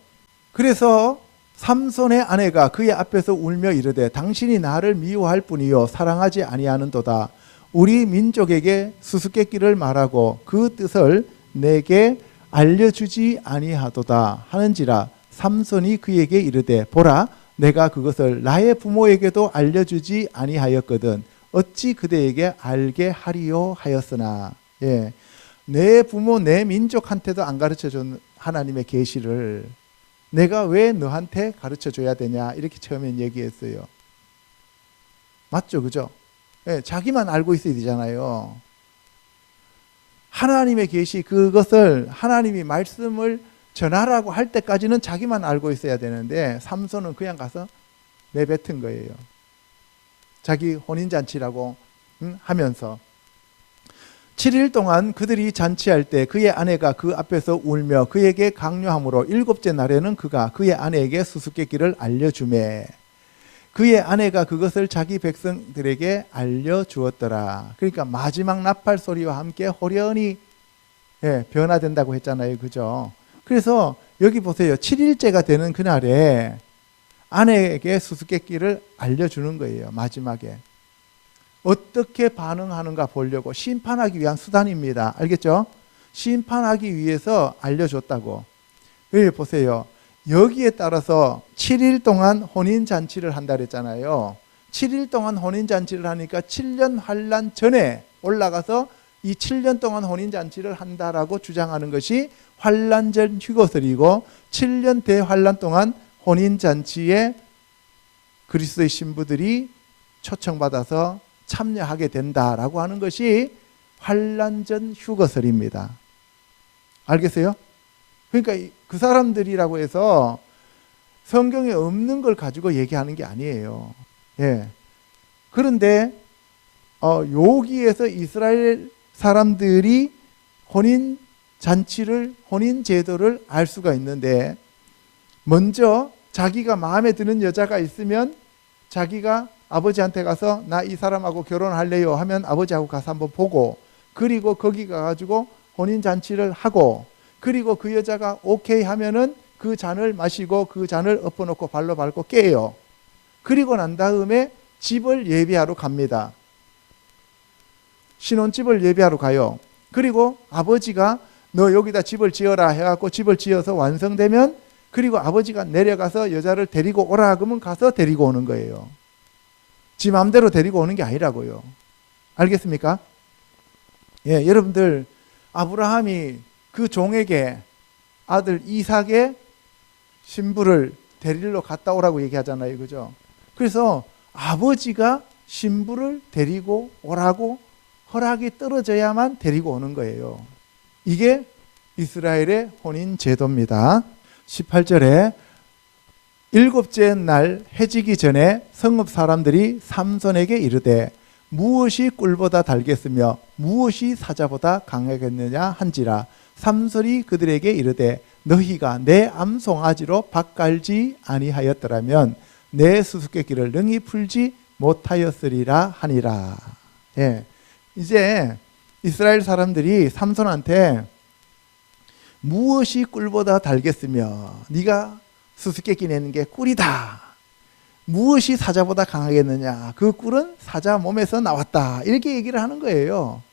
그래서 삼손의 아내가 그의 앞에서 울며 이르되 당신이 나를 미워할 뿐이요 사랑하지 아니하는도다. 우리 민족에게 수수께끼를 말하고 그 뜻을 내게 알려주지 아니하도다 하는지라. 삼손이 그에게 이르되 보라 내가 그것을 나의 부모에게도 알려주지 아니하였거든 어찌 그대에게 알게 하리요 하였으나. 예, 내 부모 내 민족한테도 안 가르쳐준 하나님의 계시를 내가 왜 너한테 가르쳐줘야 되냐 이렇게 처음엔 얘기했어요. 맞죠? 그죠? 예, 자기만 알고 있어야 되잖아요. 하나님의 계시 그것을 하나님이 말씀을 전하라고 할 때까지는 자기만 알고 있어야 되는데 삼손은 그냥 가서 내뱉은 거예요. 자기 혼인잔치라고 하면서 7일 동안 그들이 잔치할 때 그의 아내가 그 앞에서 울며 그에게 강요함으로 7째 날에는 그가 그의 아내에게 수수께끼를 알려주매 그의 아내가 그것을 자기 백성들에게 알려주었더라. 그러니까 마지막 나팔 소리와 함께 호련히 변화된다고 했잖아요. 그죠? 그래서 여기 보세요. 7일째가 되는 그날에 아내에게 수수께끼를 알려주는 거예요. 마지막에. 어떻게 반응하는가 보려고 심판하기 위한 수단입니다. 알겠죠? 심판하기 위해서 알려줬다고. 여기 보세요. 여기에 따라서 7일 동안 혼인잔치를 한다 그랬잖아요. 7일 동안 혼인잔치를 하니까 7년 환란 전에 올라가서 이 7년 동안 혼인잔치를 한다라고 주장하는 것이 환란전 휴거설이고 7년 대환란 동안 혼인잔치에 그리스도의 신부들이 초청받아서 참여하게 된다라고 하는 것이 환란전 휴거설입니다. 알겠어요? 그러니까 그 사람들이라고 해서 성경에 없는 걸 가지고 얘기하는 게 아니에요. 예. 그런데 여기에서 이스라엘 사람들이 혼인 잔치를, 혼인 제도를 알 수가 있는데, 먼저 자기가 마음에 드는 여자가 있으면 자기가 아버지한테 가서 나 이 사람하고 결혼할래요 하면 아버지하고 가서 한번 보고, 그리고 거기 가가지고 혼인 잔치를 하고, 그리고 그 여자가 오케이 하면은 그 잔을 마시고 그 잔을 엎어놓고 발로 밟고 깨요. 그리고 난 다음에 집을 예비하러 갑니다. 신혼집을 예비하러 가요. 그리고 아버지가 너 여기다 집을 지어라 해갖고 집을 지어서 완성되면, 그리고 아버지가 내려가서 여자를 데리고 오라 그러면 가서 데리고 오는 거예요. 지 마음대로 데리고 오는 게 아니라고요. 알겠습니까? 예, 여러분들, 아브라함이 그 종에게 아들 이삭의 신부를 데리러 갔다 오라고 얘기하잖아요. 그죠? 그래서 아버지가 신부를 데리고 오라고 허락이 떨어져야만 데리고 오는 거예요. 이게 이스라엘의 혼인 제도입니다. 18절에 일곱째 날 해지기 전에 성읍 사람들이 삼손에게 이르되 무엇이 꿀보다 달겠으며 무엇이 사자보다 강하겠느냐 한지라. 삼손이 그들에게 이르되 너희가 내 암송아지로 밭 갈지 아니하였더라면 내 수수께끼를 능히 풀지 못하였으리라 하니라. 예. 이제 이스라엘 사람들이 삼손한테 무엇이 꿀보다 달겠으며 네가 수수께끼 내는 게 꿀이다. 무엇이 사자보다 강하겠느냐. 그 꿀은 사자 몸에서 나왔다. 이렇게 얘기를 하는 거예요.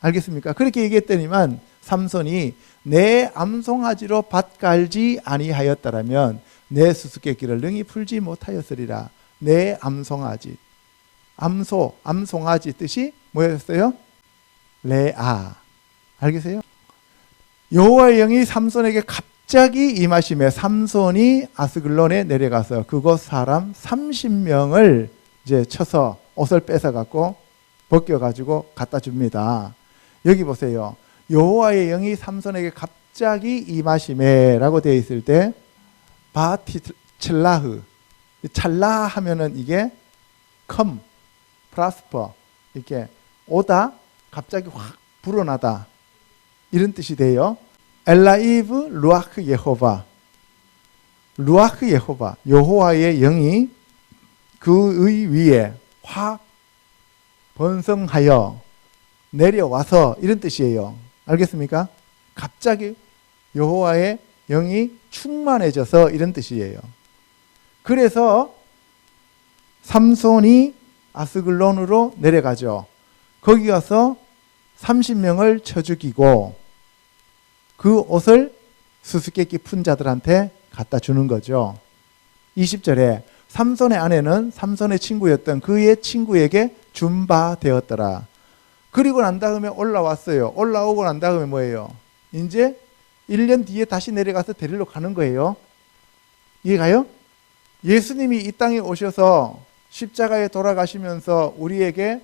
알겠습니까? 그렇게 얘기했더니만 삼손이 내 암송아지로 밭 갈지 아니하였더라면 내 수수께끼를 능히 풀지 못하였으리라. 내 암송아지. 암송아지 뜻이 뭐였어요? 레아. 알겠어요? 여호와의 영이 삼손에게 갑자기 임하심에 삼손이 아스글론에 내려가서 그곳 사람 30명을 이제 쳐서 옷을 뺏어 갖고 벗겨 가지고 갖다 줍니다. 여기 보세요. 여호와의 영이 삼손에게 갑자기 임하심에라고 되어 있을 때 바티칠라흐, 찰라 하면은 이게 come, prosper, 이렇게 오다, 갑자기 확 불어나다, 이런 뜻이 돼요. 엘라이브 루아크 예호바, 루아크 예호바, 여호와의 영이 그의 위에 확 번성하여 내려와서, 이런 뜻이에요. 알겠습니까? 갑자기 여호와의 영이 충만해져서, 이런 뜻이에요. 그래서 삼손이 아스글론으로 내려가죠. 거기 가서 30명을 쳐 죽이고 그 옷을 수수께끼 푼 자들한테 갖다 주는 거죠. 20절에 삼손의 아내는 삼손의 친구였던 그의 친구에게 준 바 되었더라. 그리고 난 다음에 올라왔어요. 올라오고 난 다음에 뭐예요? 이제 1년 뒤에 다시 내려가서 데리러 가는 거예요. 이해가요? 예수님이 이 땅에 오셔서 십자가에 돌아가시면서 우리에게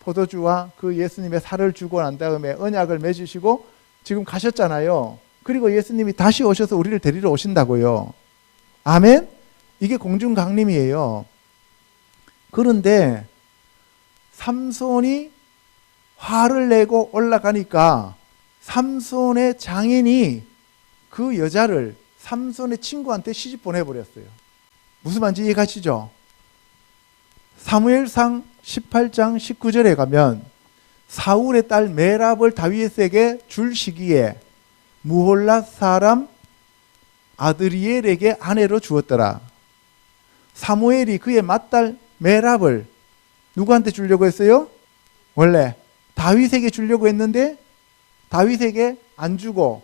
포도주와 그 예수님의 살을 주고 난 다음에 언약을 맺으시고 지금 가셨잖아요. 그리고 예수님이 다시 오셔서 우리를 데리러 오신다고요. 아멘? 이게 공중강림이에요. 그런데 삼손이 화를 내고 올라가니까 삼손의 장인이 그 여자를 삼손의 친구한테 시집 보내버렸어요. 무슨 말인지 이해가시죠? 사무엘상 18장 19절에 가면 사울의 딸 메랍을 다윗에게 줄 시기에 무홀랏 사람 아드리엘에게 아내로 주었더라. 사무엘이 그의 맏딸 메랍을 누구한테 주려고 했어요? 원래 다윗에게 주려고 했는데 다윗에게 안 주고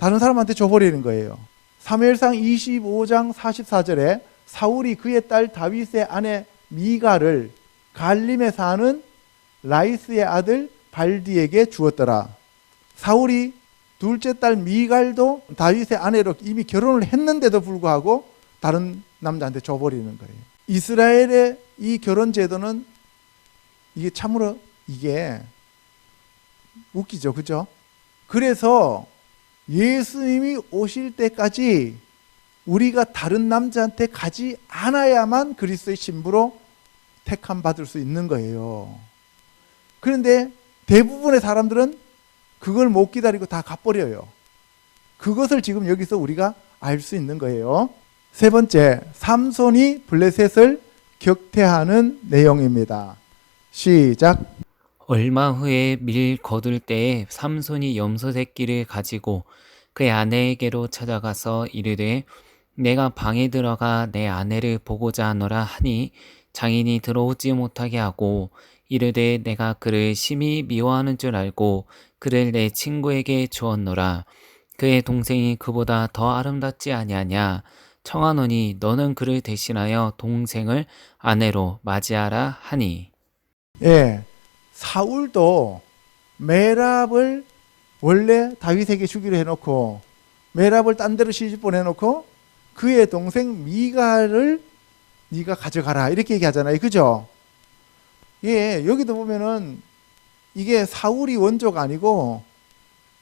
다른 사람한테 줘버리는 거예요. 사무엘상 25장 44절에 사울이 그의 딸 다윗의 아내 미갈을 갈림에 사는 라이스의 아들 발디에게 주었더라. 사울이 둘째 딸 미갈도 다윗의 아내로 이미 결혼을 했는데도 불구하고 다른 남자한테 줘버리는 거예요. 이스라엘의 이 결혼 제도는 이게 참으로 이게 웃기죠, 그죠? 그래서 예수님이 오실 때까지 우리가 다른 남자한테 가지 않아야만 그리스도의 신부로 택함 받을 수 있는 거예요. 그런데 대부분의 사람들은 그걸 못 기다리고 다 가버려요. 그것을 지금 여기서 우리가 알 수 있는 거예요. 세 번째, 삼손이 블레셋을 격퇴하는 내용입니다. 시작. 얼마 후에 밀 거둘 때에 삼손이 염소 새끼를 가지고 그의 아내에게로 찾아가서 이르되 내가 방에 들어가 내 아내를 보고자 하노라 하니 장인이 들어오지 못하게 하고 이르되 내가 그를 심히 미워하는 줄 알고 그를 내 친구에게 주었노라. 그의 동생이 그보다 더 아름답지 아니하냐. 청하노니 너는 그를 대신하여 동생을 아내로 맞이하라 하니. 예, 사울도 메랍을 원래 다윗에게 주기로 해놓고 메랍을 딴 데로 시집 보내놓고 그의 동생 미갈을 네가 가져가라 이렇게 얘기하잖아요, 그죠? 예, 여기도 보면은 이게 사울이 원조가 아니고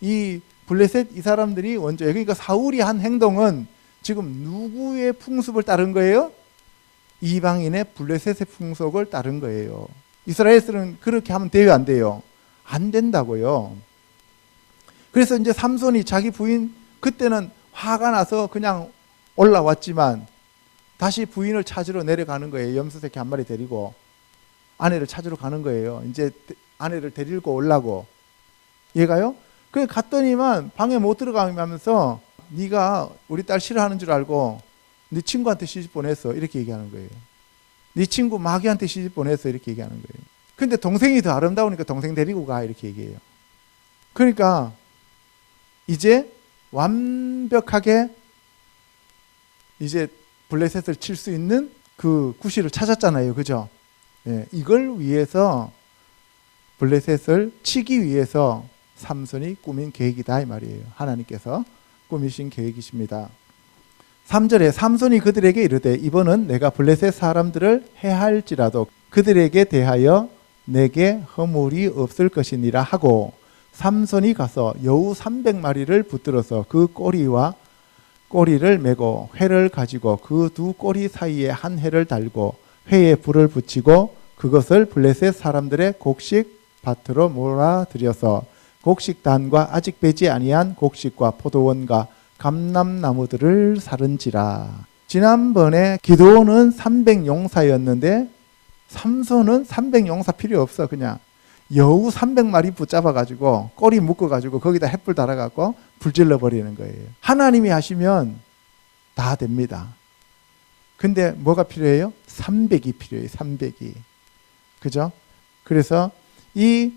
이 블레셋 이 사람들이 원조예요. 그러니까 사울이 한 행동은 지금 누구의 풍습을 따른 거예요? 이방인의 블레셋의 풍속을 따른 거예요. 이스라엘에서는 그렇게 하면 돼요, 안 돼요? 안 된다고요. 그래서 이제 삼손이 자기 부인 그때는 화가 나서 그냥 올라왔지만 다시 부인을 찾으러 내려가는 거예요. 염소새끼 한 마리 데리고 아내를 찾으러 가는 거예요. 이제 아내를 데리고 오려고. 얘가요? 그래 갔더니만 방에 못 들어가면서 네가 우리 딸 싫어하는 줄 알고 네 친구한테 시집 보냈어 이렇게 얘기하는 거예요. 네 친구 마귀한테 시집 보냈어 이렇게 얘기하는 거예요. 근데 동생이 더 아름다우니까 동생 데리고 가 이렇게 얘기해요. 그러니까 이제 완벽하게 이제 블레셋을 칠 수 있는 그 구실을 찾았잖아요, 그죠? 예, 이걸 위해서 블레셋을 치기 위해서 삼손이 꾸민 계획이다 이 말이에요. 하나님께서 꾸미신 계획이십니다. 3절에 삼손이 그들에게 이르되 이번은 내가 블레셋 사람들을 해할지라도 그들에게 대하여 내게 허물이 없을 것이니라 하고 삼손이 가서 여우 300마리를 붙들어서 그 꼬리와 꼬리를 메고 회를 가지고 그 두 꼬리 사이에 한 회를 달고 회에 불을 붙이고 그것을 블레셋 사람들의 곡식 밭으로 몰아들여서 곡식단과 아직 배지 아니한 곡식과 포도원과 감람나무들을 사른지라. 지난번에 기드온은 300용사였는데 삼손은 300용사 필요 없어. 그냥 여우 300마리 붙잡아 가지고 꼬리 묶어 가지고 거기다 햇불 달아 갖고 불질러 버리는 거예요. 하나님이 하시면 다 됩니다. 근데 뭐가 필요해요? 300이 필요해요. 300이. 그죠? 그래서 이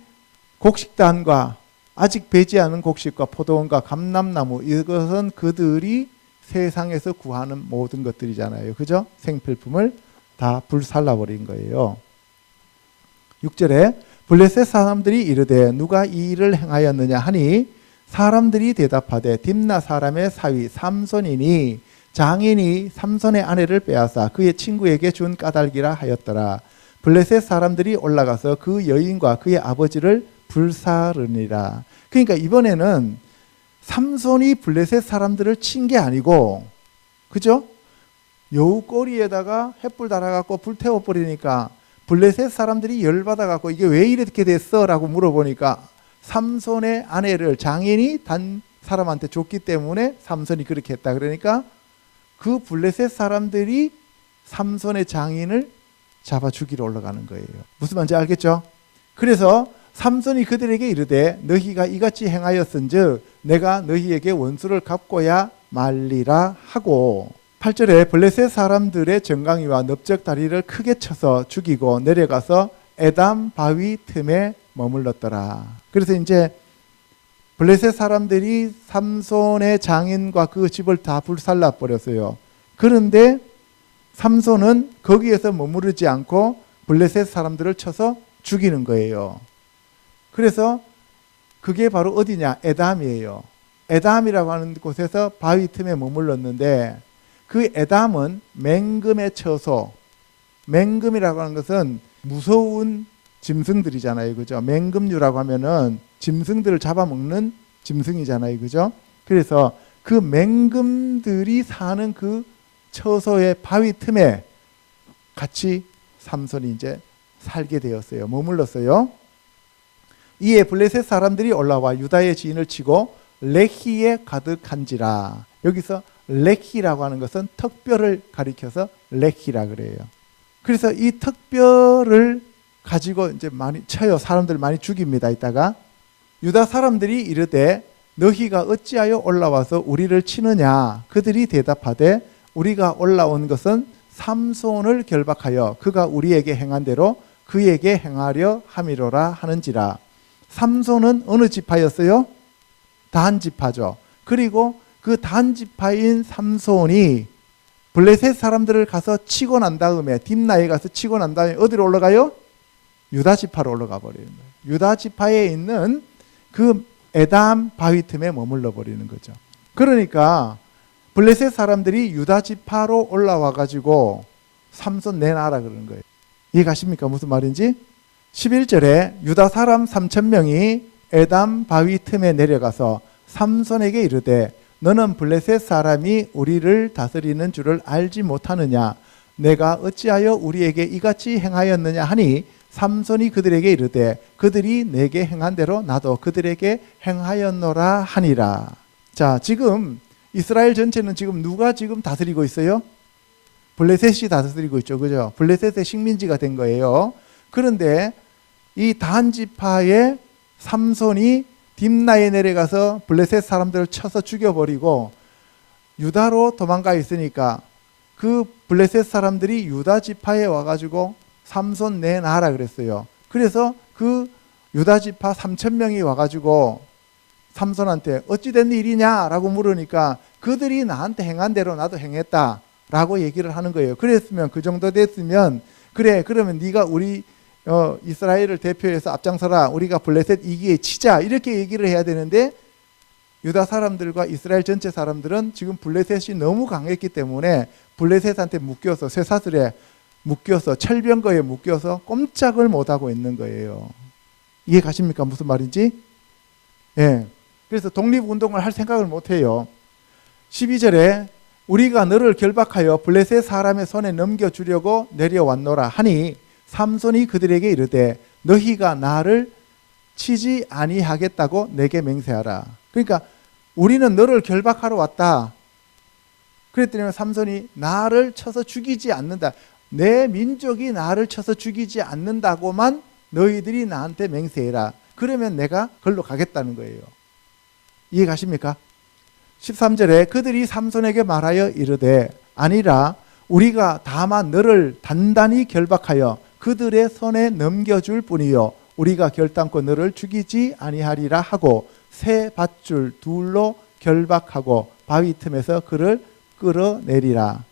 곡식단과 아직 배지 않은 곡식과 포도원과 감람나무 이것은 그들이 세상에서 구하는 모든 것들이잖아요. 그죠? 생필품을 다 불살라버린 거예요. 6절에 블레셋 사람들이 이르되 누가 이 일을 행하였느냐 하니 사람들이 대답하되 딥나 사람의 사위 삼손이니 장인이 삼손의 아내를 빼앗아 그의 친구에게 준 까닭이라 하였더라. 블레셋 사람들이 올라가서 그 여인과 그의 아버지를 불사르니라. 그러니까 이번에는 삼손이 블레셋 사람들을 친 게 아니고, 그죠? 여우 꼬리에다가 햇불 달아갖고 불태워버리니까 블레셋 사람들이 열받아갖고 이게 왜 이렇게 됐어? 라고 물어보니까 삼손의 아내를 장인이 단 사람한테 줬기 때문에 삼손이 그렇게 했다. 그러니까 그 블레셋 사람들이 삼손의 장인을 잡아 죽이러 올라가는 거예요. 무슨 말인지 알겠죠? 그래서 삼손이 그들에게 이르되 너희가 이같이 행하였은즉 내가 너희에게 원수를 갚고야 말리라 하고 8절에 블레셋 사람들의 정강이와 넓적 다리를 크게 쳐서 죽이고 내려가서 에담 바위 틈에 머물렀더라. 그래서 이제 블레셋 사람들이 삼손의 장인과 그 집을 다 불살라 버렸어요. 그런데 삼손은 거기에서 머무르지 않고 블레셋 사람들을 쳐서 죽이는 거예요. 그래서 그게 바로 어디냐? 에담이에요. 에담이라고 하는 곳에서 바위 틈에 머물렀는데 그 에담은 맹금의 처소. 맹금이라고 하는 것은 무서운 짐승들이잖아요. 그죠? 맹금류라고 하면은 짐승들을 잡아먹는 짐승이잖아요. 그죠? 그래서 그 맹금들이 사는 그 처소의 바위 틈에 같이 삼손이 이제 살게 되었어요. 머물렀어요. 이에 블레셋 사람들이 올라와 유다의 지인을 치고 레히에 가득한지라. 여기서 레히라고 하는 것은 턱뼈를 가리켜서 레히라 그래요. 그래서 이 턱뼈를 가지고 이제 많이 쳐요. 사람들 많이 죽입니다. 이따가 유다 사람들이 이르되 너희가 어찌하여 올라와서 우리를 치느냐? 그들이 대답하되 우리가 올라온 것은 삼손을 결박하여 그가 우리에게 행한 대로 그에게 행하려 함이로라 하는지라. 삼손은 어느 지파였어요? 단 지파죠. 그리고 그 단 지파인 삼손이 블레셋 사람들을 가서 치고 난 다음에 딥나에 가서 치고 난 다음에 어디로 올라가요? 유다 지파로 올라가 버리는 거예요. 유다 지파에 있는 그 에담 바위 틈에 머물러 버리는 거죠. 그러니까 블레셋 사람들이 유다 지파로 올라와 가지고 삼손 내놔라 그러는 거예요. 이해가십니까? 무슨 말인지? 11절에 유다 사람 3,000명이 에담 바위 틈에 내려가서 삼손에게 이르되 너는 블레셋 사람이 우리를 다스리는 줄을 알지 못하느냐? 내가 어찌하여 우리에게 이같이 행하였느냐 하니 삼손이 그들에게 이르되 그들이 내게 행한 대로 나도 그들에게 행하였노라 하니라. 자, 지금 이스라엘 전체는 지금 누가 지금 다스리고 있어요? 블레셋이 다스리고 있죠. 그죠? 블레셋의 식민지가 된 거예요. 그런데 이 단 지파의 삼손이 딥나에 내려가서 블레셋 사람들을 쳐서 죽여버리고 유다로 도망가 있으니까 그 블레셋 사람들이 유다 지파에 와가지고 삼손 내놔라 그랬어요. 그래서 그 유다 지파 3,000명이 와가지고 삼손한테 어찌 된 일이냐라고 물으니까 그들이 나한테 행한 대로 나도 행했다라고 얘기를 하는 거예요. 그랬으면 그 정도 됐으면 그래 그러면 네가 우리 이스라엘을 대표해서 앞장서라. 우리가 블레셋 이기에 치자. 이렇게 얘기를 해야 되는데 유다 사람들과 이스라엘 전체 사람들은 지금 블레셋이 너무 강했기 때문에 블레셋한테 묶여서 쇠사슬에 묶여서 철병거에 묶여서 꼼짝을 못하고 있는 거예요. 이해 가십니까? 무슨 말인지? 예. 그래서 독립운동을 할 생각을 못해요. 12절에 우리가 너를 결박하여 블레셋 사람의 손에 넘겨주려고 내려왔노라 하니 삼손이 그들에게 이르되 너희가 나를 치지 아니하겠다고 내게 맹세하라. 그러니까 우리는 너를 결박하러 왔다. 그랬더니 삼손이 나를 쳐서 죽이지 않는다. 내 민족이 나를 쳐서 죽이지 않는다고만 너희들이 나한테 맹세해라. 그러면 내가 걸로 가겠다는 거예요. 이해 가십니까? 13절에 그들이 삼손에게 말하여 이르되 아니라 우리가 다만 너를 단단히 결박하여 그들의 손에 넘겨줄 뿐이요 우리가 결단코 너를 죽이지 아니하리라 하고 새 밧줄 둘로 결박하고 바위 틈에서 그를 끌어내리라.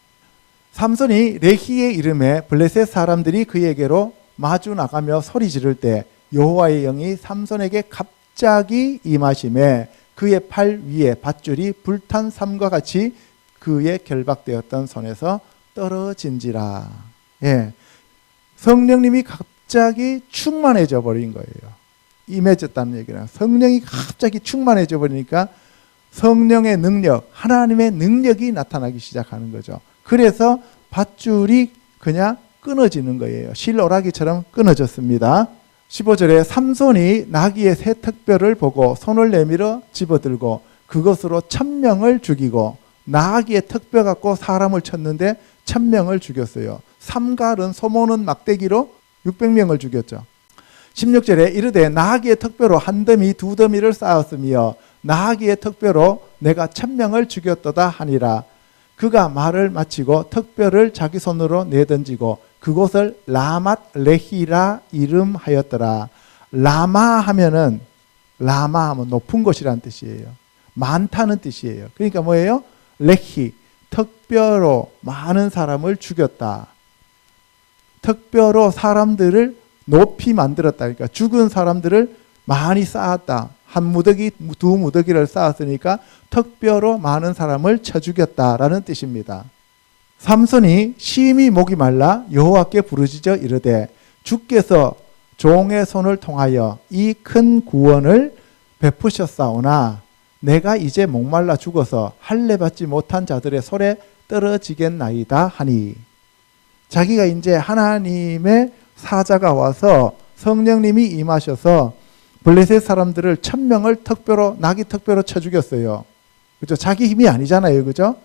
삼손이 레히의 이름에 블레셋 사람들이 그에게로 마주 나가며 소리 지를 때 여호와의 영이 삼손에게 갑자기 임하심에 그의 팔 위에 밧줄이 불탄 삼과 같이 그의 결박되었던 손에서 떨어진지라. 예. 성령님이 갑자기 충만해져 버린 거예요. 임해졌다는 얘기는 성령이 갑자기 충만해져 버리니까 성령의 능력, 하나님의 능력이 나타나기 시작하는 거죠. 그래서 밧줄이 그냥 끊어지는 거예요. 실오라기처럼 끊어졌습니다. 15절에 삼손이 나귀의 새 턱뼈를 보고 손을 내밀어 집어들고 그것으로 1,000명을 죽이고 나귀의 턱뼈 갖고 사람을 쳤는데 1,000명을 죽였어요. 삼갈은 소모는 막대기로 600명을 죽였죠. 16절에 이르되 나귀의 턱뼈로 한 더미 두 더미를 쌓았으며 나귀의 턱뼈로 내가 1,000명을 죽였도다 하니라. 그가 말을 마치고 턱뼈를 자기 손으로 내던지고 그곳을 라맛 레히라 이름하였더라. 라마 하면은 라마 하면 높은 곳이라는 뜻이에요. 많다는 뜻이에요. 그러니까 뭐예요? 레히, 특별로 많은 사람을 죽였다. 특별로 사람들을 높이 만들었다. 그러니까 죽은 사람들을 많이 쌓았다. 한 무더기, 두 무더기를 쌓았으니까 특별로 많은 사람을 쳐 죽였다라는 뜻입니다. 삼손이 심히 목이 말라 여호와께 부르짖어 이르되 주께서 종의 손을 통하여 이 큰 구원을 베푸셨사오나 내가 이제 목말라 죽어서 할례 받지 못한 자들의 손에 떨어지겠나이다 하니, 자기가 이제 하나님의 사자가 와서 성령님이 임하셔서 블레셋 사람들을 1000명을 특별로 나귀 특별로 쳐 죽였어요. 그죠? 자기 힘이 아니잖아요. 그죠?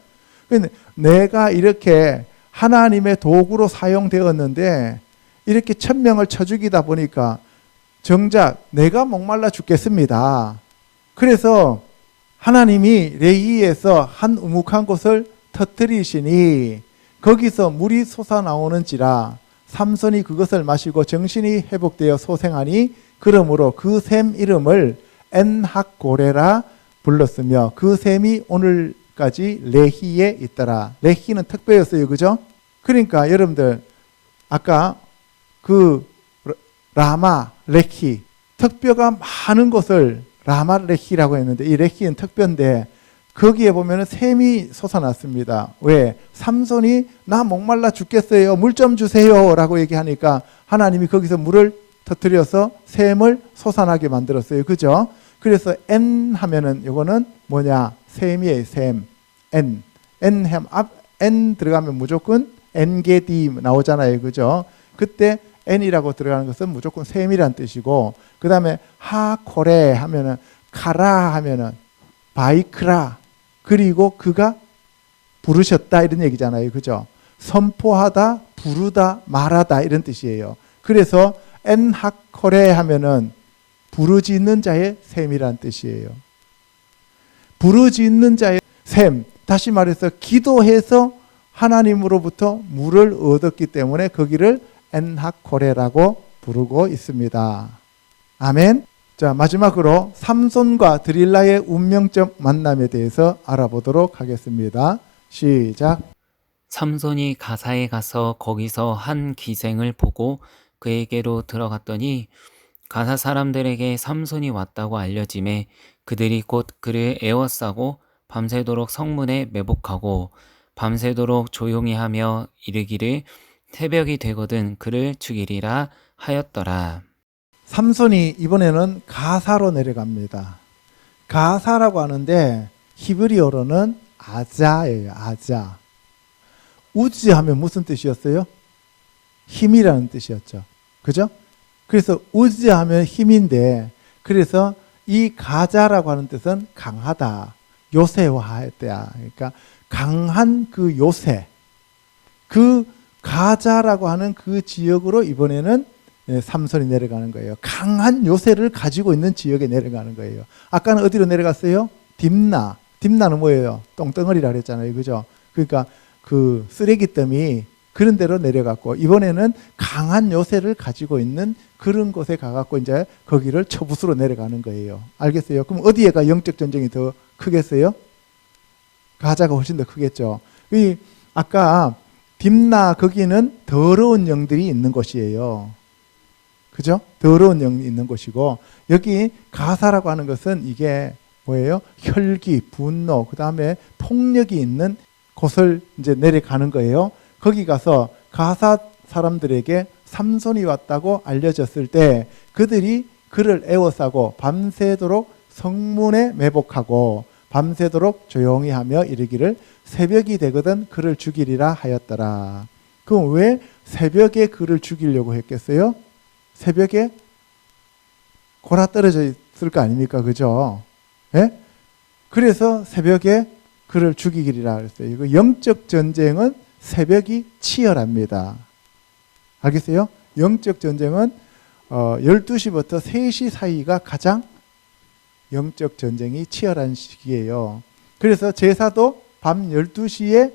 근데 내가 이렇게 하나님의 도구로 사용되었는데 이렇게 1000명을 쳐 죽이다 보니까 정작 내가 목말라 죽겠습니다. 그래서 하나님이 레히에서 한 우묵한 곳을 터뜨리시니 거기서 물이 솟아나오는지라 삼손이 그것을 마시고 정신이 회복되어 소생하니 그러므로 그 샘 이름을 엔학고레라 불렀으며 그 샘이 오늘까지 레히에 있더라. 레히는 특별했어요. 그죠? 그러니까 여러분들 아까 그 라마, 레히, 특별가 많은 곳을 라마 레히라고 했는데 이 레히는 특별인데 거기에 보면 샘이 솟아났습니다. 왜? 삼손이 나 목말라 죽겠어요. 물 좀 주세요 라고 얘기하니까 하나님이 거기서 물을 터뜨려서 샘을 솟아나게 만들었어요. 그죠? 그래서 N 하면은 이거는 뭐냐? 샘이에요. 샘. N. N 들어가면 무조건 엔게디 나오잖아요. 그죠? 그때 N이라고 들어가는 것은 무조건 샘이란 뜻이고, 그 다음에 하코레 하면은 카라 하면은 바이크라, 그리고 그가 부르셨다 이런 얘기잖아요. 그죠? 선포하다, 부르다, 말하다 이런 뜻이에요. 그래서 엔하코레 하면은 부르짖는 자의 샘이란 뜻이에요. 부르짖는 자의 샘, 다시 말해서 기도해서 하나님으로부터 물을 얻었기 때문에 거기를 엔하코레라고 부르고 있습니다. 아멘. 자, 마지막으로 삼손과 드릴라의 운명적 만남에 대해서 알아보도록 하겠습니다. 시작. 삼손이 가사에 가서 거기서 한 기생을 보고 그에게로 들어갔더니 가사 사람들에게 삼손이 왔다고 알려짐에 그들이 곧 그를 에워싸고 밤새도록 성문에 매복하고 밤새도록 조용히 하며 이르기를 새벽이 되거든 그를 죽이리라 하였더라. 삼손이 이번에는 가사로 내려갑니다. 가사라고 하는데 히브리어로는 아자예요. 아자. 우즈 하면 무슨 뜻이었어요? 힘이라는 뜻이었죠. 그죠? 그래서 우즈 하면 힘인데, 그래서 이 가자라고 하는 뜻은 강하다, 요새화했다. 그러니까 강한 그 요새, 그 가자라고 하는 그 지역으로 이번에는 삼손이 내려가는 거예요. 강한 요새를 가지고 있는 지역에 내려가는 거예요. 아까는 어디로 내려갔어요? 딥나. 딥나는 뭐예요? 똥덩어리라 그랬잖아요. 그죠? 그러니까 그 쓰레기더미 그런 데로 내려갔고, 이번에는 강한 요새를 가지고 있는 그런 곳에 가갖고 이제 거기를 처부수로 내려가는 거예요. 알겠어요? 그럼 어디에가 영적 전쟁이 더 크겠어요? 가자가 훨씬 더 크겠죠. 이 아까 딥나 거기는 더러운 영들이 있는 곳이에요. 그죠? 더러운 영이 있는 곳이고, 여기 가사라고 하는 것은 이게 뭐예요? 혈기, 분노, 그 다음에 폭력이 있는 곳을 이제 내려가는 거예요. 거기 가서 가사 사람들에게 삼손이 왔다고 알려졌을 때 그들이 그를 에워싸고 밤새도록 성문에 매복하고 밤새도록 조용히 하며 이르기를 새벽이 되거든 그를 죽이리라 하였더라. 그럼 왜 새벽에 그를 죽이려고 했겠어요? 새벽에 골아 떨어져 있을 거 아닙니까? 그죠? 예? 그래서 새벽에 그를 죽이기리라 그랬어요. 이거 영적 전쟁은 새벽이 치열합니다. 알겠어요? 영적 전쟁은 12시부터 3시 사이가 가장 영적 전쟁이 치열한 시기예요. 그래서 제사도 밤 12시에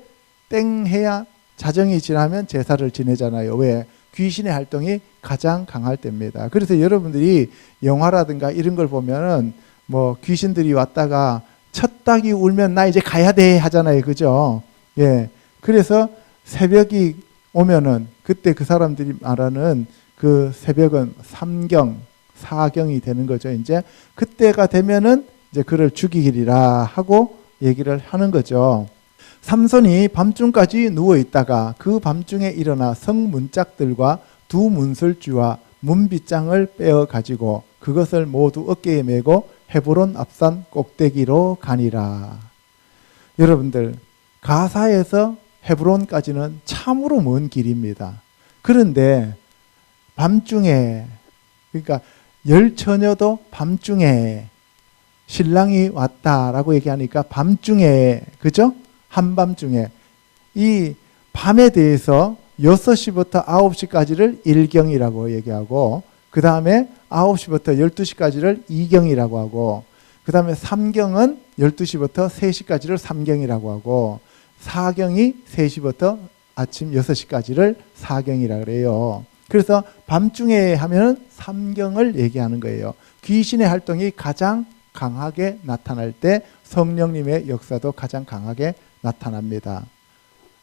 땡 해야 자정이 지나면 제사를 지내잖아요. 왜? 귀신의 활동이 가장 강할 때입니다. 그래서 여러분들이 영화라든가 이런 걸 보면은 뭐 귀신들이 왔다가 첫 닭이 울면 나 이제 가야 돼 하잖아요. 그죠? 예. 그래서 새벽이 오면은 그때 그 사람들이 말하는 그 새벽은 3경, 4경이 되는 거죠. 이제 그때가 되면은 이제 그를 죽이리라 하고 얘기를 하는 거죠. 삼손이 밤중까지 누워 있다가 그 밤중에 일어나 성문짝들과 두 문설주와 문빗장을 빼어 가지고 그것을 모두 어깨에 메고 헤브론 앞산 꼭대기로 가니라. 여러분들, 가사에서 헤브론까지는 참으로 먼 길입니다. 그런데 밤중에, 그러니까 열처녀도 밤중에 신랑이 왔다라고 얘기하니까 밤중에, 그죠? 한밤중에. 이 밤에 대해서 6시부터 9시까지를 1경이라고 얘기하고, 그 다음에 9시부터 12시까지를 2경이라고 하고, 그 다음에 3경은 12시부터 3시까지를 3경이라고 하고, 4경이 3시부터 아침 6시까지를 4경이라고 그래요. 그래서 밤중에 하면 3경을 얘기하는 거예요. 귀신의 활동이 가장 강하게 나타날 때 성령님의 역사도 가장 강하게 나타납니다.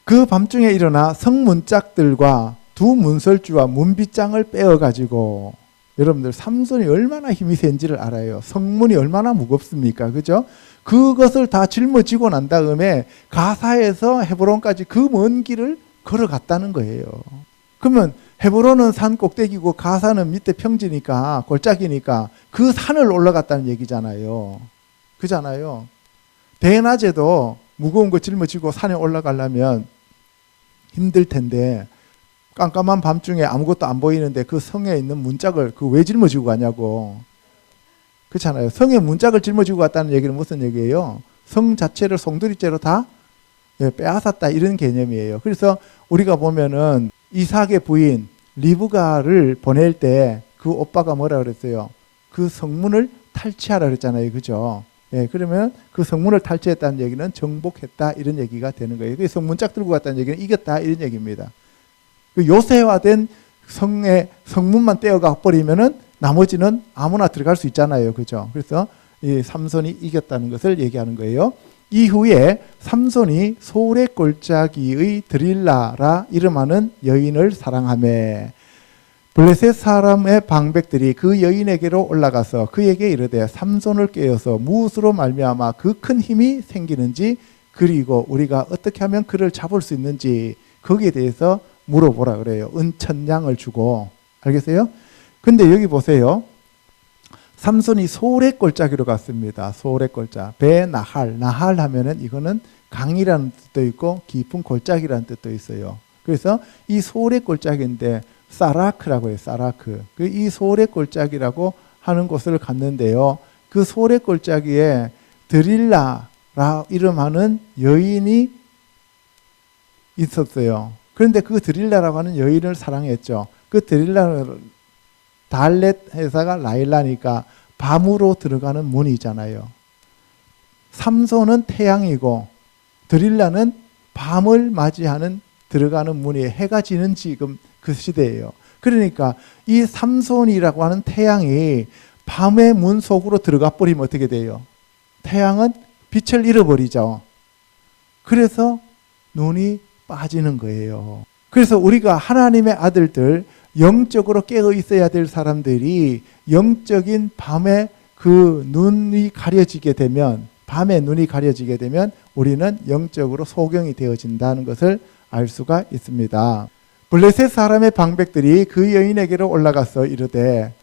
그 밤중에 일어나 성문짝들과 두 문설주와 문빗장을 빼어가지고, 여러분들 삼손이 얼마나 힘이 센지를 알아요. 성문이 얼마나 무겁습니까? 그죠? 그것을 다 짊어지고 난 다음에 가사에서 헤브론까지 그 먼 길을 걸어갔다는 거예요. 그러면 헤브론은 산 꼭대기고 가사는 밑에 평지니까, 골짜기니까 그 산을 올라갔다는 얘기잖아요. 그잖아요. 대낮에도 무거운 거 짊어지고 산에 올라가려면 힘들 텐데, 깜깜한 밤중에 아무것도 안 보이는데 그 성에 있는 문짝을 그 왜 짊어지고 가냐고. 그렇잖아요. 성에 문짝을 짊어지고 갔다는 얘기는 무슨 얘기예요? 성 자체를 송두리째로 다 빼앗았다, 이런 개념이에요. 그래서 우리가 보면은 이삭의 부인 리브가를 보낼 때 그 오빠가 뭐라 그랬어요? 그 성문을 탈취하라 그랬잖아요. 그죠? 예, 그러면 그 성문을 탈취했다는 얘기는 정복했다, 이런 얘기가 되는 거예요. 그 성문짝 들고 갔다는 얘기는 이겼다, 이런 얘기입니다. 그 요새화된 성의 성문만 떼어가 버리면은 나머지는 아무나 들어갈 수 있잖아요. 그죠? 그래서 이 삼손이 이겼다는 것을 얘기하는 거예요. 이후에 삼손이 소래 골짜기의 드릴라라 이름하는 여인을 사랑하매 블레셋 사람의 방백들이 그 여인에게로 올라가서 그에게 이르되 삼손을 깨어서 무엇으로 말미암아 그 큰 힘이 생기는지, 그리고 우리가 어떻게 하면 그를 잡을 수 있는지 거기에 대해서 물어보라 그래요. 은천냥을 주고. 알겠어요? 근데 여기 보세요. 삼손이 소래 골짜기로 갔습니다. 소래 골짜. 나할 하면은 이거는 강이라는 뜻도 있고 깊은 골짜기라는 뜻도 있어요. 그래서 이 소래 골짜기인데 사라크라고 해요. 사라크. 이 소래 골짜기라고 하는 곳을 갔는데요. 그 소래 골짜기에 드릴라라 이름하는 여인이 있었어요. 그런데 그 드릴라라고 하는 여인을 사랑했죠. 그 드릴라는 달렛 회사가 라일라니까 밤으로 들어가는 문이잖아요. 삼손은 태양이고 드릴라는 밤을 맞이하는 들어가는 문이에요. 해가 지는 지금 그 시대예요. 그러니까 이 삼손이라고 하는 태양이 밤의 문 속으로 들어가 버리면 어떻게 돼요? 태양은 빛을 잃어버리죠. 그래서 눈이 빠지는 거예요. 그래서 우리가 하나님의 아들들, 영적으로 깨어 있어야 될 사람들이 영적인 밤에 그 눈이 가려지게 되면, 밤에 눈이 가려지게 되면 우리는 영적으로 소경이 되어진다는 것을 알 수가 있습니다. 블레셋 사람의 방백들이 그 여인에게로 올라가서 이르되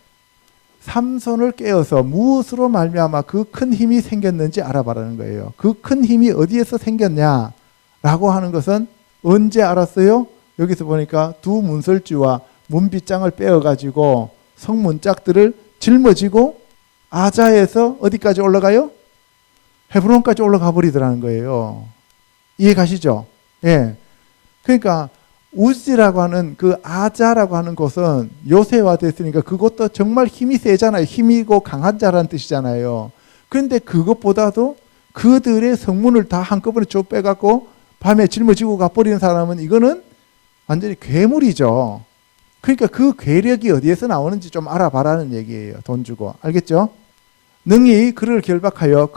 삼손을 깨어서 무엇으로 말미암아 그 큰 힘이 생겼는지 알아봐라는 거예요. 그 큰 힘이 어디에서 생겼냐라고 하는 것은 언제 알았어요? 여기서 보니까 두 문설주와 문빗장을 빼어가지고 성문짝들을 짊어지고 아자에서 어디까지 올라가요? 헤브론까지 올라가 버리더라는 거예요. 이해 가시죠? 예. 그러니까 우즈라고 하는 그 아자라고 하는 곳은 요새화됐으니까 그것도 정말 힘이 세잖아요. 힘이고 강한 자라는 뜻이잖아요. 그런데 그것보다도 그들의 성문을 다 한꺼번에 쭉 빼갖고 밤에 짊어지고 가버리는 사람은 이거는 완전히 괴물이죠. 그러니까 그 괴력이 어디에서 나오는지 좀 알아봐라는 얘기예요. 돈 주고. 알겠죠? 능히 그를 결박하여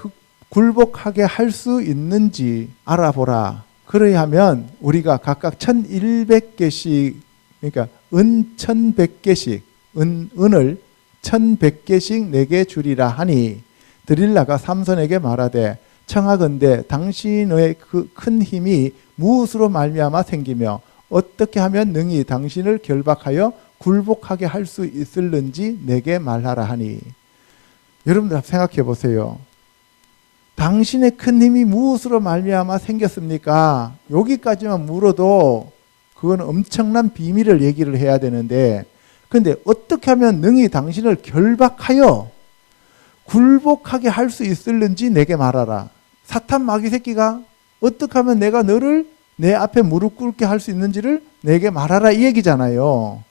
굴복하게 할 수 있는지 알아보라. 그래야 하면 우리가 각각 1100개씩, 그러니까 은 1100개씩, 은을 1100개씩 내게 주리라 하니 드릴라가 삼손에게 말하되 청하건대 당신의 그 큰 힘이 무엇으로 말미암아 생기며 어떻게 하면 능히 당신을 결박하여 굴복하게 할 수 있을는지 내게 말하라 하니. 여러분들 생각해 보세요. 당신의 큰 힘이 무엇으로 말미암아 생겼습니까? 여기까지만 물어도 그건 엄청난 비밀을 얘기를 해야 되는데, 근데 어떻게 하면 능히 당신을 결박하여 굴복하게 할 수 있을는지 내게 말하라. 사탄 마귀 새끼가 어떻게 하면 내가 너를 내 앞에 무릎 꿇게 할 수 있는지를 내게 말하라, 이 얘기잖아요.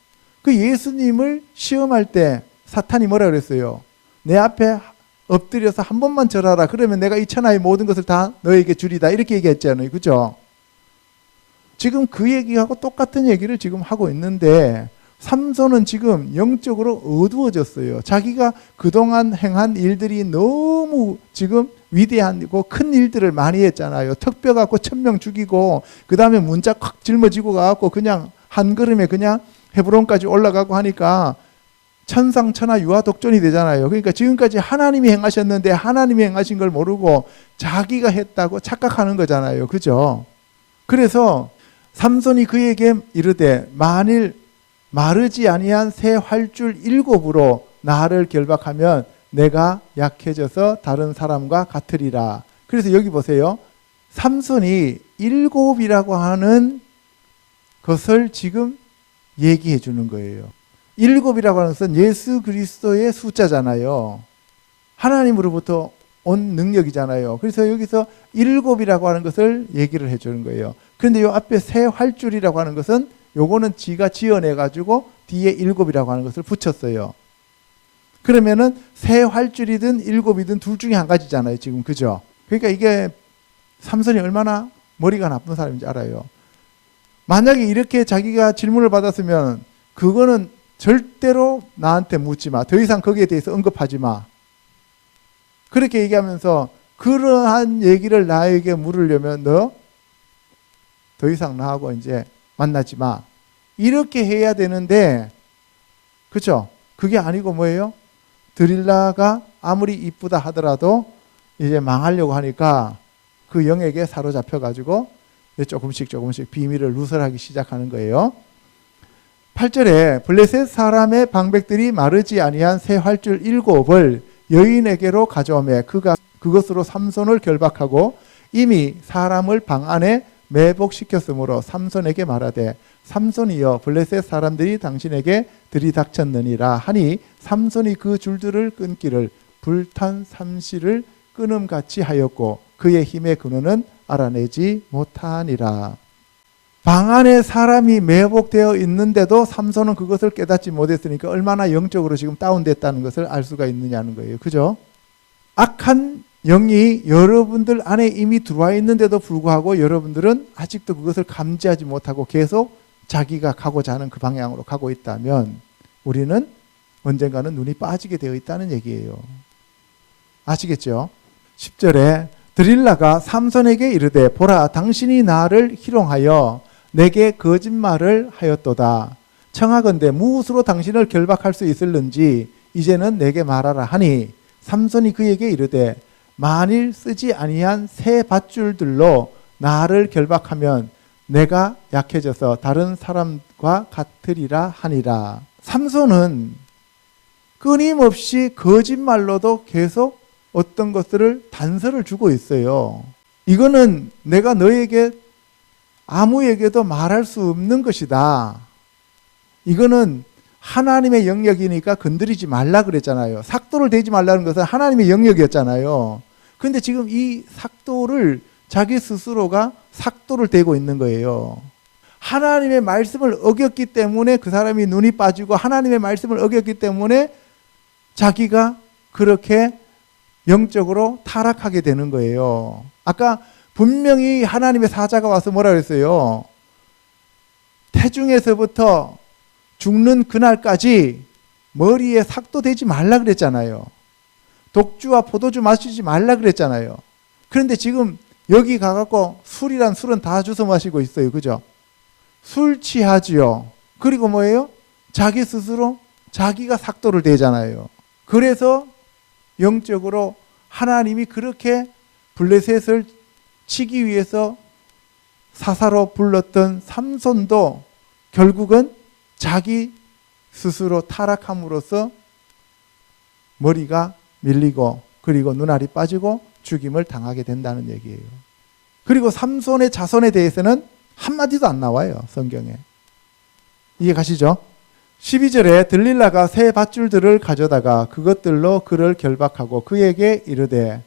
그 예수님을 시험할 때 사탄이 뭐라 그랬어요? 내 앞에 엎드려서 한 번만 절하라. 그러면 내가 이 천하의 모든 것을 다 너에게 주리다. 이렇게 얘기했잖아요. 그죠? 지금 그 얘기하고 똑같은 얘기를 지금 하고 있는데, 삼손은 지금 영적으로 어두워졌어요. 자기가 그동안 행한 일들이 너무 지금 위대하고 큰 일들을 많이 했잖아요. 턱뼈 갖고 1000명 죽이고, 그 다음에 문자 콱 짊어지고 가갖고 그냥 한 걸음에 그냥 헤브론까지 올라가고 하니까 천상천하 유아독존이 되잖아요. 그러니까 지금까지 하나님이 행하셨는데 하나님이 행하신 걸 모르고 자기가 했다고 착각하는 거잖아요. 그죠? 그래서 삼손이 그에게 이르되 만일 마르지 아니한 새 활줄 7으로 나를 결박하면 내가 약해져서 다른 사람과 같으리라. 그래서 여기 보세요. 삼손이 7이라고 하는 것을 지금 얘기해 주는 거예요. 7이라고 하는 것은 예수 그리스도의 숫자잖아요. 하나님으로부터 온 능력이잖아요. 그래서 여기서 7이라고 하는 것을 얘기를 해 주는 거예요. 그런데 이 앞에 새 활줄이라고 하는 것은 요거는 지가 지어내 가지고 뒤에 7이라고 하는 것을 붙였어요. 그러면은 새 활줄이든 7이든 둘 중에 한 가지잖아요. 지금 그죠? 그러니까 이게 삼손이 얼마나 머리가 나쁜 사람인지 알아요. 만약에 이렇게 자기가 질문을 받았으면 그거는 절대로 나한테 묻지 마. 더 이상 거기에 대해서 언급하지 마. 그렇게 얘기하면서 그러한 얘기를 나에게 물으려면 너 더 이상 나하고 이제 만나지 마. 이렇게 해야 되는데, 그렇죠? 그게 아니고 뭐예요? 드릴라가 아무리 이쁘다 하더라도 이제 망하려고 하니까 그 영에게 사로잡혀 가지고 조금씩 비밀을 누설하기 시작하는 거예요. 8절에 블레셋 사람의 방백들이 마르지 아니한 새 활줄 7을 여인에게로 가져오매 그가 그것으로 삼손을 결박하고 이미 사람을 방 안에 매복시켰으므로 삼손에게 말하되 삼손이여 블레셋 사람들이 당신에게 들이닥쳤느니라 하니 삼손이 그 줄들을 끊기를 불탄 삼시를 끊음같이 하였고 그의 힘의 근원은 알아내지 못하니라. 방 안에 사람이 매복되어 있는데도 삼손은 그것을 깨닫지 못했으니까 얼마나 영적으로 지금 다운됐다는 것을 알 수가 있느냐는 거예요. 그죠? 악한 영이 여러분들 안에 이미 들어와 있는데도 불구하고 여러분들은 아직도 그것을 감지하지 못하고 계속 자기가 가고자 하는 그 방향으로 가고 있다면 우리는 언젠가는 눈이 빠지게 되어 있다는 얘기예요. 아시겠죠? 10절에 드릴라가 삼손에게 이르되 보라 당신이 나를 희롱하여 내게 거짓말을 하였도다. 청하건대 무엇으로 당신을 결박할 수 있을는지 이제는 내게 말하라 하니 삼손이 그에게 이르되 만일 쓰지 아니한 새 밧줄들로 나를 결박하면 내가 약해져서 다른 사람과 같으리라 하니라. 삼손은 끊임없이 거짓말로도 계속 어떤 것들을 단서를 주고 있어요. 이거는 내가 너에게 아무에게도 말할 수 없는 것이다. 이거는 하나님의 영역이니까 건드리지 말라 그랬잖아요. 삭도를 대지 말라는 것은 하나님의 영역이었잖아요. 그런데 지금 이 삭도를 자기 스스로가 삭도를 대고 있는 거예요. 하나님의 말씀을 어겼기 때문에 그 사람이 눈이 빠지고 하나님의 말씀을 어겼기 때문에 자기가 그렇게 영적으로 타락하게 되는 거예요. 아까 분명히 하나님의 사자가 와서 뭐라 그랬어요? 태중에서부터 죽는 그날까지 머리에 삭도 대지 말라 그랬잖아요. 독주와 포도주 마시지 말라 그랬잖아요. 그런데 지금 여기 가갖고 술이란 술은 다 주워 마시고 있어요. 그죠? 술 취하지요. 그리고 뭐예요? 자기 스스로 자기가 삭도를 대잖아요. 그래서 영적으로 하나님이 그렇게 블레셋을 치기 위해서 사사로 불렀던 삼손도 결국은 자기 스스로 타락함으로써 머리가 밀리고 그리고 눈알이 빠지고 죽임을 당하게 된다는 얘기예요. 그리고 삼손의 자손에 대해서는 한마디도 안 나와요. 성경에. 이해 가시죠? 12절에 들릴라가 새 밧줄들을 가져다가 그것들로 그를 결박하고 그에게 이르되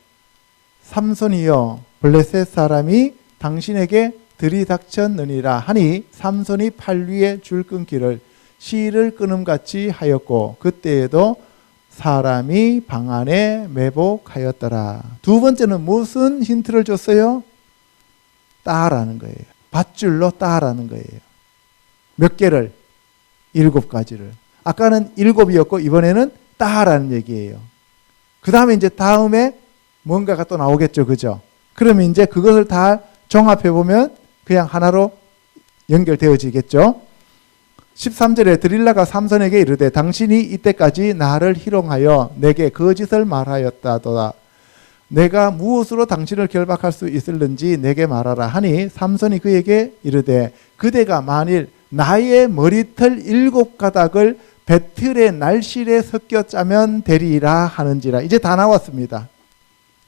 삼손이여 블레셋 사람이 당신에게 들이닥쳤느니라 하니 삼손이 팔 위에 줄 끊기를 실을 끊음같이 하였고 그때에도 사람이 방 안에 매복하였더라. 두 번째는 무슨 힌트를 줬어요? 따라는 거예요. 밧줄로 따라는 거예요. 몇 개를? 7가지를. 아까는 7이었고 이번에는 따라는 얘기예요. 그 다음에 이제 다음에 뭔가가 또 나오겠죠. 그죠? 그러면 이제 그것을 다 종합해 보면 그냥 하나로 연결되어지겠죠. 13절에 드릴라가 삼손에게 이르되 당신이 이때까지 나를 희롱하여 내게 거짓을 말하였다도다. 내가 무엇으로 당신을 결박할 수 있을는지 내게 말하라 하니 삼손이 그에게 이르되 그대가 만일 나의 머리털 7가닥을 배틀의 날실에 섞여 짜면 되리라 하는지라. 이제 다 나왔습니다.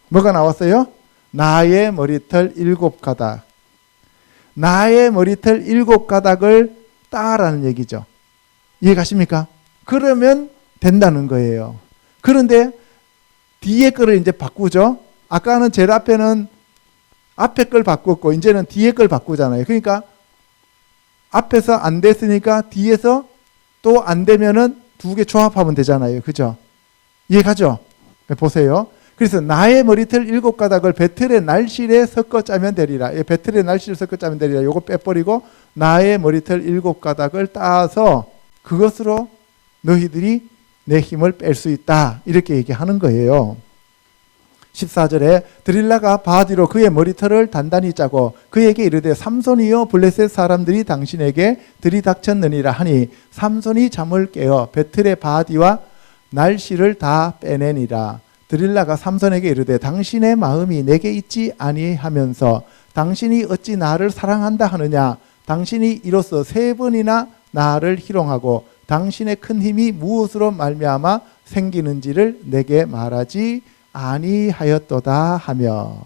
뭐가 나왔어요? 나의 머리털 7가닥. 나의 머리털 7가닥을 따라는 얘기죠. 이해 가십니까? 그러면 된다는 거예요. 그런데 뒤에 거를 이제 바꾸죠. 아까는 제일 앞에는 앞에 걸 바꿨고 이제는 뒤에 걸 바꾸잖아요. 그러니까 앞에서 안 됐으니까 뒤에서 또 안 되면은 2개 조합하면 되잖아요. 그죠? 이해 가죠? 보세요. 그래서 나의 머리털 7가닥을 배틀의 날실에 섞어 짜면 되리라. 배틀의 날실에 섞어 짜면 되리라. 요거 빼버리고 나의 머리털 7가닥을 따서 그것으로 너희들이 내 힘을 뺄 수 있다. 이렇게 얘기하는 거예요. 14절에 드릴라가 바디로 그의 머리털을 단단히 짜고 그에게 이르되 삼손이여 블레셋 사람들이 당신에게 들이닥쳤느니라 하니 삼손이 잠을 깨어 배틀의 바디와 날씨를 다 빼내니라. 드릴라가 삼손에게 이르되 당신의 마음이 내게 있지 아니하면서 당신이 어찌 나를 사랑한다 하느냐. 당신이 이로써 3번이나 나를 희롱하고 당신의 큰 힘이 무엇으로 말미암아 생기는지를 내게 말하지 아니하였도다 하며.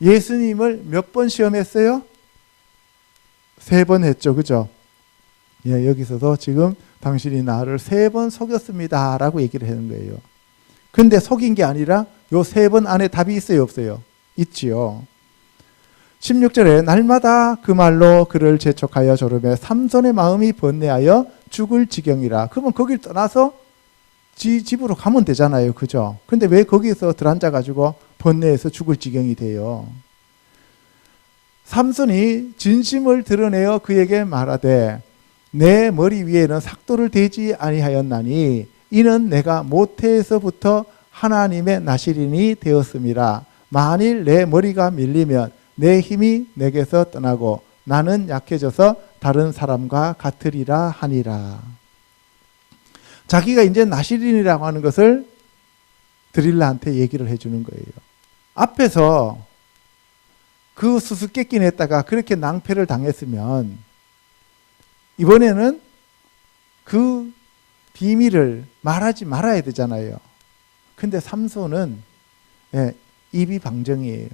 예수님을 몇 번 시험했어요? 3번 했죠. 그죠? 예, 여기서도 지금 당신이 나를 3번 속였습니다 라고 얘기를 하는 거예요. 근데 속인 게 아니라 요 3번 안에 답이 있어요? 없어요? 있지요. 16절에 날마다 그 말로 그를 재촉하여 조르며 삼손의 마음이 번뇌하여 죽을 지경이라. 그러면 거길 떠나서 집으로 가면 되잖아요. 그죠? 근데 왜 거기서 들앉아가지고 번뇌해서 죽을 지경이 돼요? 삼손이 진심을 드러내어 그에게 말하되 내 머리 위에는 삭도를 대지 아니하였나니 이는 내가 모태에서부터 하나님의 나시린이 되었음이라. 만일 내 머리가 밀리면 내 힘이 내게서 떠나고 나는 약해져서 다른 사람과 같으리라 하니라. 자기가 이제 나시린이라고 하는 것을 드릴라한테 얘기를 해주는 거예요. 앞에서 그 수수께끼 냈다가 그렇게 낭패를 당했으면 이번에는 그 비밀을 말하지 말아야 되잖아요. 근데 삼손은 입이 방정이에요.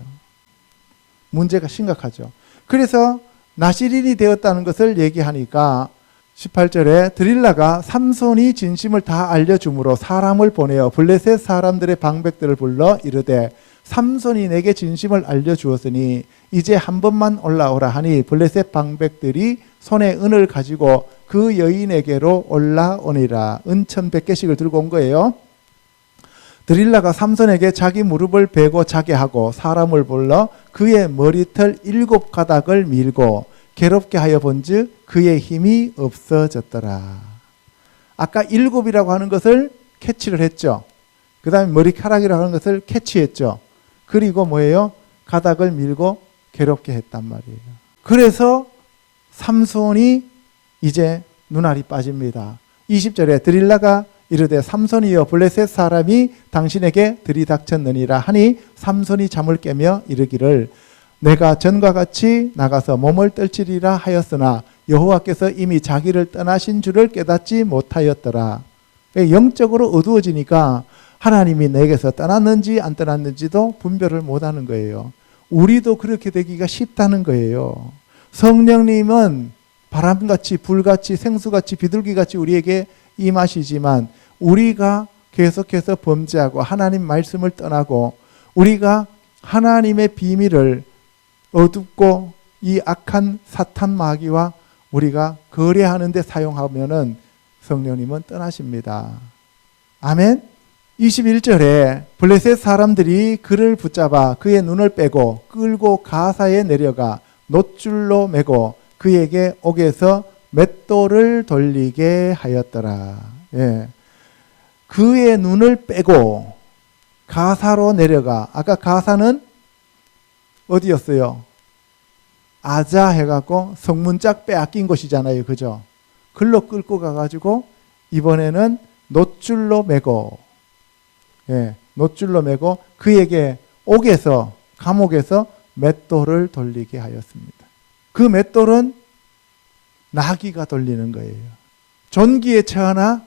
문제가 심각하죠. 그래서 나시린이 되었다는 것을 얘기하니까 18절에 드릴라가 삼손이 진심을 다 알려주므로 사람을 보내어 블레셋 사람들의 방백들을 불러 이르되 삼손이 내게 진심을 알려주었으니 이제 한 번만 올라오라 하니 블레셋 방백들이 손에 은을 가지고 그 여인에게로 올라오니라. 은 1,100개씩을 들고 온 거예요. 드릴라가 삼손에게 자기 무릎을 베고 자게 하고 사람을 불러 그의 머리털 7가닥을 밀고 괴롭게 하여 본즉 그의 힘이 없어졌더라. 아까 7이라고 하는 것을 캐치를 했죠. 그 다음에 머리카락이라고 하는 것을 캐치했죠. 그리고 뭐예요? 가닥을 밀고 괴롭게 했단 말이에요. 그래서 삼손이 이제 눈알이 빠집니다. 20절에 드릴라가 이르되 삼손이여 블레셋 사람이 당신에게 들이닥쳤느니라 하니 삼손이 잠을 깨며 이르기를 내가 전과 같이 나가서 몸을 떨치리라 하였으나 여호와께서 이미 자기를 떠나신 줄을 깨닫지 못하였더라. 영적으로 어두워지니까 하나님이 내게서 떠났는지 안 떠났는지도 분별을 못하는 거예요. 우리도 그렇게 되기가 쉽다는 거예요. 성령님은 바람같이 불같이 생수같이 비둘기같이 우리에게 임하시지만 우리가 계속해서 범죄하고 하나님 말씀을 떠나고 우리가 하나님의 비밀을 어둡고 이 악한 사탄 마귀와 우리가 거래하는 데 사용하면은 성령님은 떠나십니다. 아멘. 21절에 블레셋 사람들이 그를 붙잡아 그의 눈을 빼고 끌고 가사에 내려가 놋줄로 매고 그에게 옥에서 맷돌을 돌리게 하였더라. 예. 그의 눈을 빼고 가사로 내려가. 아까 가사는 어디였어요? 아자 해갖고 성문짝 빼앗긴 곳이잖아요. 그죠? 글로 끌고 가가지고 이번에는 놋줄로 매고, 예, 놋줄로 매고 그에게 옥에서, 감옥에서 맷돌을 돌리게 하였습니다. 그 맷돌은 나귀가 돌리는 거예요. 존귀에 처하나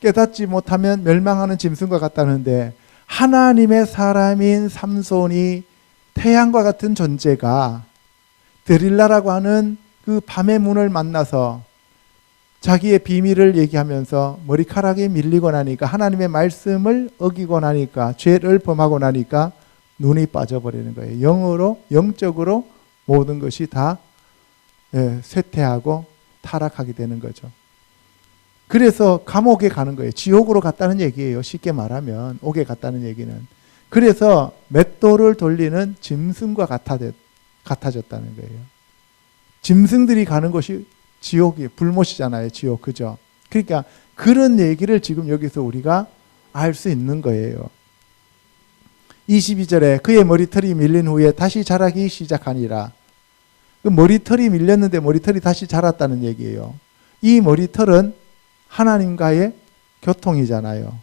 깨닫지 못하면 멸망하는 짐승과 같다는데 하나님의 사람인 삼손이 태양과 같은 존재가 드릴라라고 하는 그 밤의 문을 만나서 자기의 비밀을 얘기하면서 머리카락이 밀리고 나니까 하나님의 말씀을 어기고 나니까 죄를 범하고 나니까 눈이 빠져버리는 거예요. 영적으로 모든 것이 다 쇠퇴하고 타락하게 되는 거죠. 그래서 감옥에 가는 거예요. 지옥으로 갔다는 얘기예요. 쉽게 말하면 옥에 갔다는 얘기는. 그래서 맷돌을 돌리는 짐승과 같아졌다는 거예요. 짐승들이 가는 곳이 지옥이 불못이잖아요. 지옥, 그죠? 그러니까 그런 얘기를 지금 여기서 우리가 알 수 있는 거예요. 22절에 그의 머리털이 밀린 후에 다시 자라기 시작하니라. 그 머리털이 밀렸는데 머리털이 다시 자랐다는 얘기예요. 이 머리털은 하나님과의 교통이잖아요.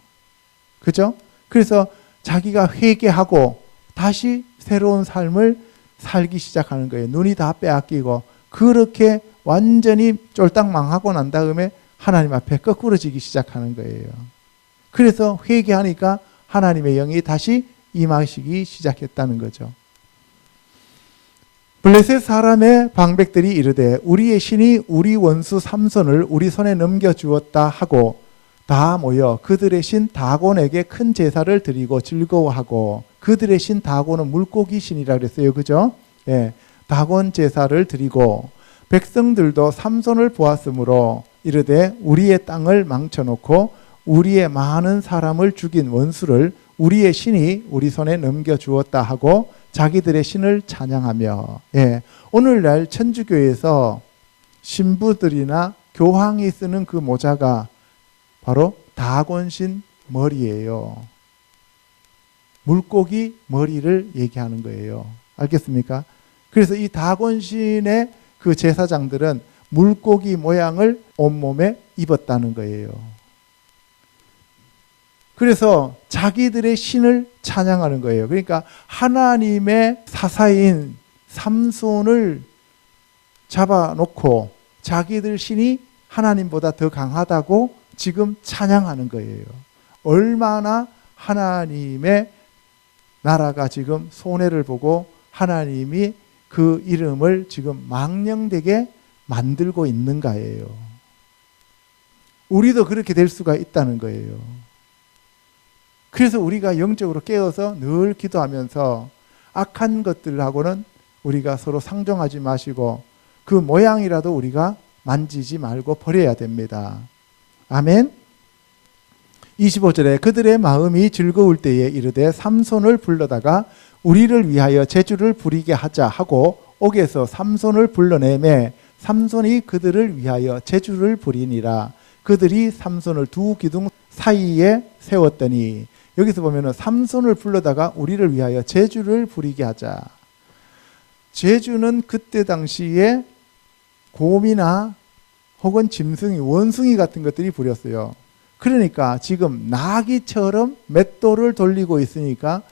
그죠? 그래서 자기가 회개하고 다시 새로운 삶을 살기 시작하는 거예요. 눈이 다 빼앗기고 그렇게 완전히 쫄딱 망하고 난 다음에 하나님 앞에 거꾸러지기 시작하는 거예요. 그래서 회개하니까 하나님의 영이 다시 임하시기 시작했다는 거죠. 블레셋 사람의 방백들이 이르되 우리의 신이 우리 원수 삼손을 우리 손에 넘겨주었다 하고 다 모여 그들의 신 다곤에게 큰 제사를 드리고 즐거워하고 그들의 신 다곤은 물고기 신이라 그랬어요. 그죠? 예, 다곤 제사를 드리고 백성들도 삼손을 보았으므로 이르되 우리의 땅을 망쳐놓고 우리의 많은 사람을 죽인 원수를 우리의 신이 우리 손에 넘겨주었다 하고 자기들의 신을 찬양하며, 예, 오늘날 천주교에서 신부들이나 교황이 쓰는 그 모자가 바로 다곤신 머리예요. 물고기 머리를 얘기하는 거예요. 알겠습니까? 그래서 이 다곤신의 그 제사장들은 물고기 모양을 온몸에 입었다는 거예요. 그래서 자기들의 신을 찬양하는 거예요. 그러니까 하나님의 사사인 삼손을 잡아놓고 자기들 신이 하나님보다 더 강하다고 지금 찬양하는 거예요. 얼마나 하나님의 나라가 지금 손해를 보고 하나님이 그 이름을 지금 망령되게 만들고 있는가예요. 우리도 그렇게 될 수가 있다는 거예요. 그래서 우리가 영적으로 깨어서 늘 기도하면서 악한 것들하고는 우리가 서로 상종하지 마시고 그 모양이라도 우리가 만지지 말고 버려야 됩니다. 아멘. 25절에 그들의 마음이 즐거울 때에 이르되 삼손을 불러다가 우리를 위하여 제주를 부리게 하자 하고 옥에서 삼손을 불러내매 삼손이 그들을 위하여 제주를 부리니라. 그들이 삼손을 두 기둥 사이에 세웠더니, 여기서 보면은 삼손을 불러다가 우리를 위하여 제주를 부리게 하자. 제주는 그때 당시에 곰이나 혹은 짐승이, 원숭이 같은 것들이 부렸어요. 그러니까 지금 나귀처럼 맷돌을 돌리고 있으니까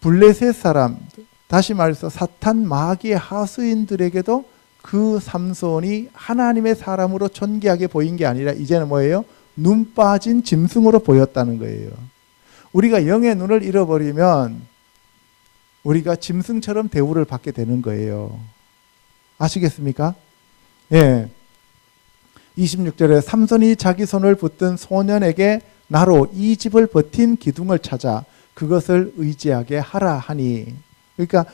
블레셋 사람, 다시 말해서 사탄 마귀의 하수인들에게도 그 삼손이 하나님의 사람으로 존귀하게 보인 게 아니라 이제는 뭐예요? 눈 빠진 짐승으로 보였다는 거예요. 우리가 영의 눈을 잃어버리면 우리가 짐승처럼 대우를 받게 되는 거예요. 아시겠습니까? 예. 26절에 삼손이 자기 손을 붙든 소년에게 나로 이 집을 버틴 기둥을 찾아 그것을 의지하게 하라 하니, 그러니까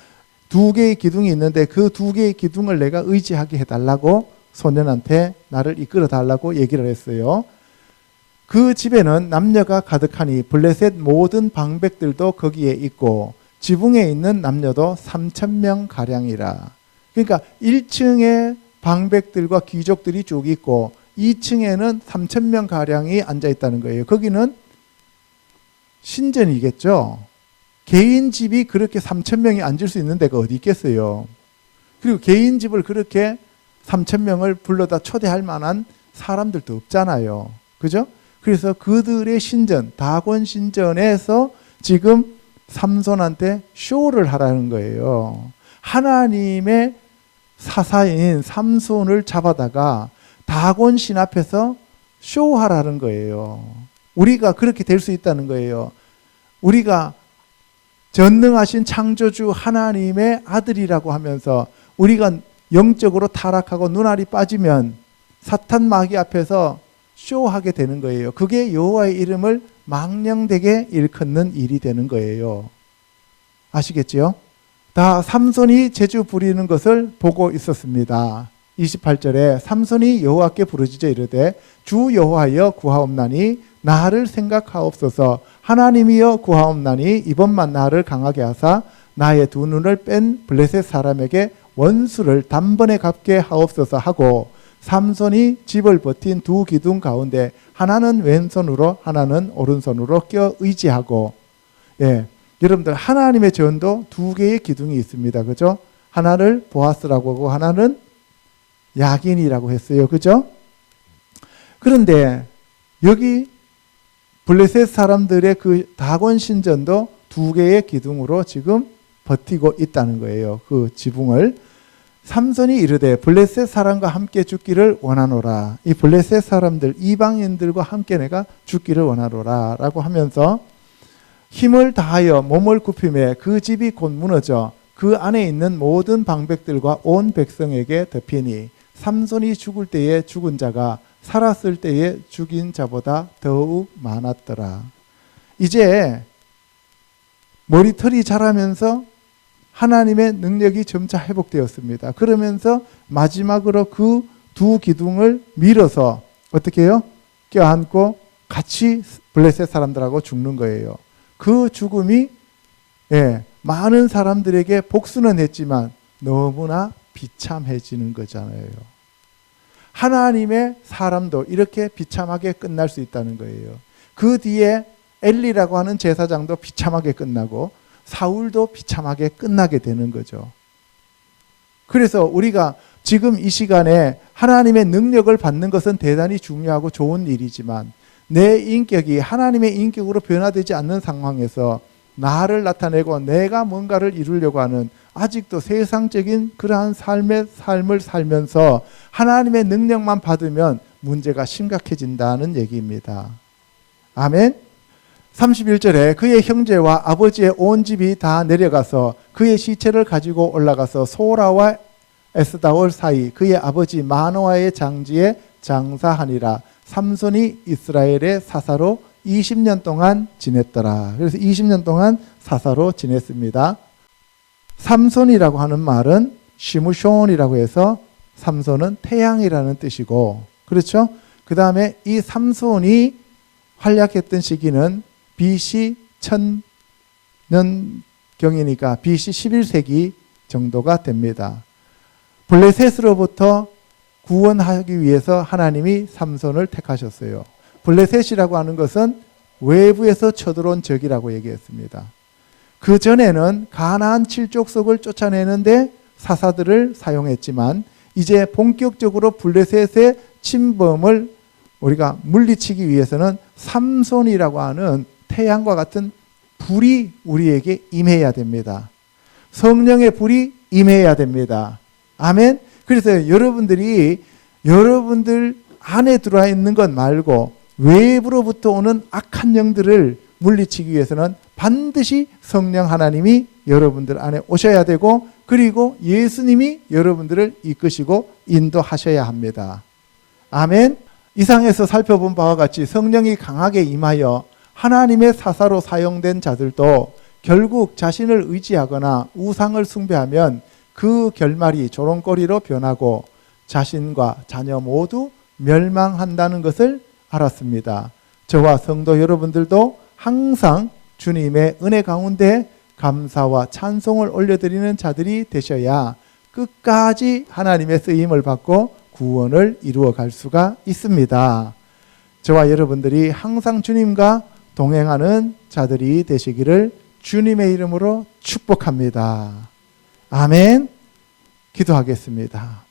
두 개의 기둥이 있는데 그 두 개의 기둥을 내가 의지하게 해달라고 소년한테 나를 이끌어 달라고 얘기를 했어요. 그 집에는 남녀가 가득하니 블레셋 모든 방백들도 거기에 있고 지붕에 있는 남녀도 3,000명 가량이라. 그러니까 1층에 방백들과 귀족들이 쭉 있고 2층에는 3,000명 가량이 앉아 있다는 거예요. 거기는 신전이겠죠. 개인 집이 그렇게 3,000명이 앉을 수 있는 데가 어디 있겠어요. 그리고 개인 집을 그렇게 3,000명을 불러다 초대할 만한 사람들도 없잖아요. 그죠? 그래서 그들의 신전, 다곤 신전에서 지금 삼손한테 쇼를 하라는 거예요. 하나님의 사사인 삼손을 잡아다가 다곤 신 앞에서 쇼하라는 거예요. 우리가 그렇게 될 수 있다는 거예요. 우리가 전능하신 창조주 하나님의 아들이라고 하면서 우리가 영적으로 타락하고 눈알이 빠지면 사탄 마귀 앞에서 쇼하게 되는 거예요. 그게 여호와의 이름을 망령되게 일컫는 일이 되는 거예요. 아시겠지요? 다 삼손이 제주 부리는 것을 보고 있었습니다. 28절에 삼손이 여호와께 부르짖어 이르되 주 여호와여 구하옵나니 나를 생각하옵소서. 하나님이여 구하옵나니 이번만 나를 강하게 하사 나의 두 눈을 뺀 블레셋 사람에게 원수를 단번에 갚게 하옵소서 하고, 삼손이 집을 버틴 두 기둥 가운데 하나는 왼손으로 하나는 오른손으로 껴 의지하고, 예, 여러분들 하나님의 전도 두 개의 기둥이 있습니다. 그죠? 하나를 보아스라고 하고 하나는 야긴이라고 했어요. 그죠? 그런데 여기 블레셋 사람들의 그 다곤 신전도 두 개의 기둥으로 지금 버티고 있다는 거예요. 그 지붕을. 삼손이 이르되 블레셋 사람과 함께 죽기를 원하노라. 이 블레셋 사람들, 이방인들과 함께 내가 죽기를 원하노라 라고 하면서 힘을 다하여 몸을 굽히매 그 집이 곧 무너져 그 안에 있는 모든 방백들과 온 백성에게 덮이니 삼손이 죽을 때에 죽은 자가 살았을 때에 죽인 자보다 더욱 많았더라. 이제 머리털이 자라면서 하나님의 능력이 점차 회복되었습니다. 그러면서 마지막으로 그 두 기둥을 밀어서 어떻게 해요? 껴안고 같이 블레셋 사람들하고 죽는 거예요. 그 죽음이 많은 사람들에게 복수는 했지만 너무나 비참해지는 거잖아요. 하나님의 사람도 이렇게 비참하게 끝날 수 있다는 거예요. 그 뒤에 엘리라고 하는 제사장도 비참하게 끝나고 사울도 비참하게 끝나게 되는 거죠. 그래서 우리가 지금 이 시간에 하나님의 능력을 받는 것은 대단히 중요하고 좋은 일이지만 내 인격이 하나님의 인격으로 변화되지 않는 상황에서 나를 나타내고 내가 뭔가를 이루려고 하는 아직도 세상적인 그러한 삶을 살면서 하나님의 능력만 받으면 문제가 심각해진다는 얘기입니다. 아멘. 31절에 그의 형제와 아버지의 온 집이 다 내려가서 그의 시체를 가지고 올라가서 소라와 에스다올 사이 그의 아버지 마노아의 장지에 장사하니라. 삼손이 이스라엘의 사사로 20년 동안 지냈더라. 그래서 20년 동안 사사로 지냈습니다. 삼손이라고 하는 말은 시므숀이라고 해서 삼손은 태양이라는 뜻이고, 그렇죠? 그 다음에 이 삼손이 활약했던 시기는 BC 1000년경이니까 BC 11세기 정도가 됩니다. 블레셋으로부터 구원하기 위해서 하나님이 삼손을 택하셨어요. 블레셋이라고 하는 것은 외부에서 쳐들어온 적이라고 얘기했습니다. 그 전에는 가나안 칠족속을 쫓아내는데 사사들을 사용했지만 이제 본격적으로 블레셋의 침범을 우리가 물리치기 위해서는 삼손이라고 하는 태양과 같은 불이 우리에게 임해야 됩니다. 성령의 불이 임해야 됩니다. 아멘. 그래서 여러분들이 여러분들 안에 들어와 있는 것 말고 외부로부터 오는 악한 영들을 물리치기 위해서는 반드시 성령 하나님이 여러분들 안에 오셔야 되고, 그리고 예수님이 여러분들을 이끄시고 인도하셔야 합니다. 아멘. 이상에서 살펴본 바와 같이 성령이 강하게 임하여 하나님의 사사로 사용된 자들도 결국 자신을 의지하거나 우상을 숭배하면 그 결말이 조롱거리로 변하고 자신과 자녀 모두 멸망한다는 것을 알았습니다. 저와 성도 여러분들도 항상 주님의 은혜 가운데 감사와 찬송을 올려드리는 자들이 되셔야 끝까지 하나님의 쓰임을 받고 구원을 이루어 갈 수가 있습니다. 저와 여러분들이 항상 주님과 동행하는 자들이 되시기를 주님의 이름으로 축복합니다. 아멘. 기도하겠습니다.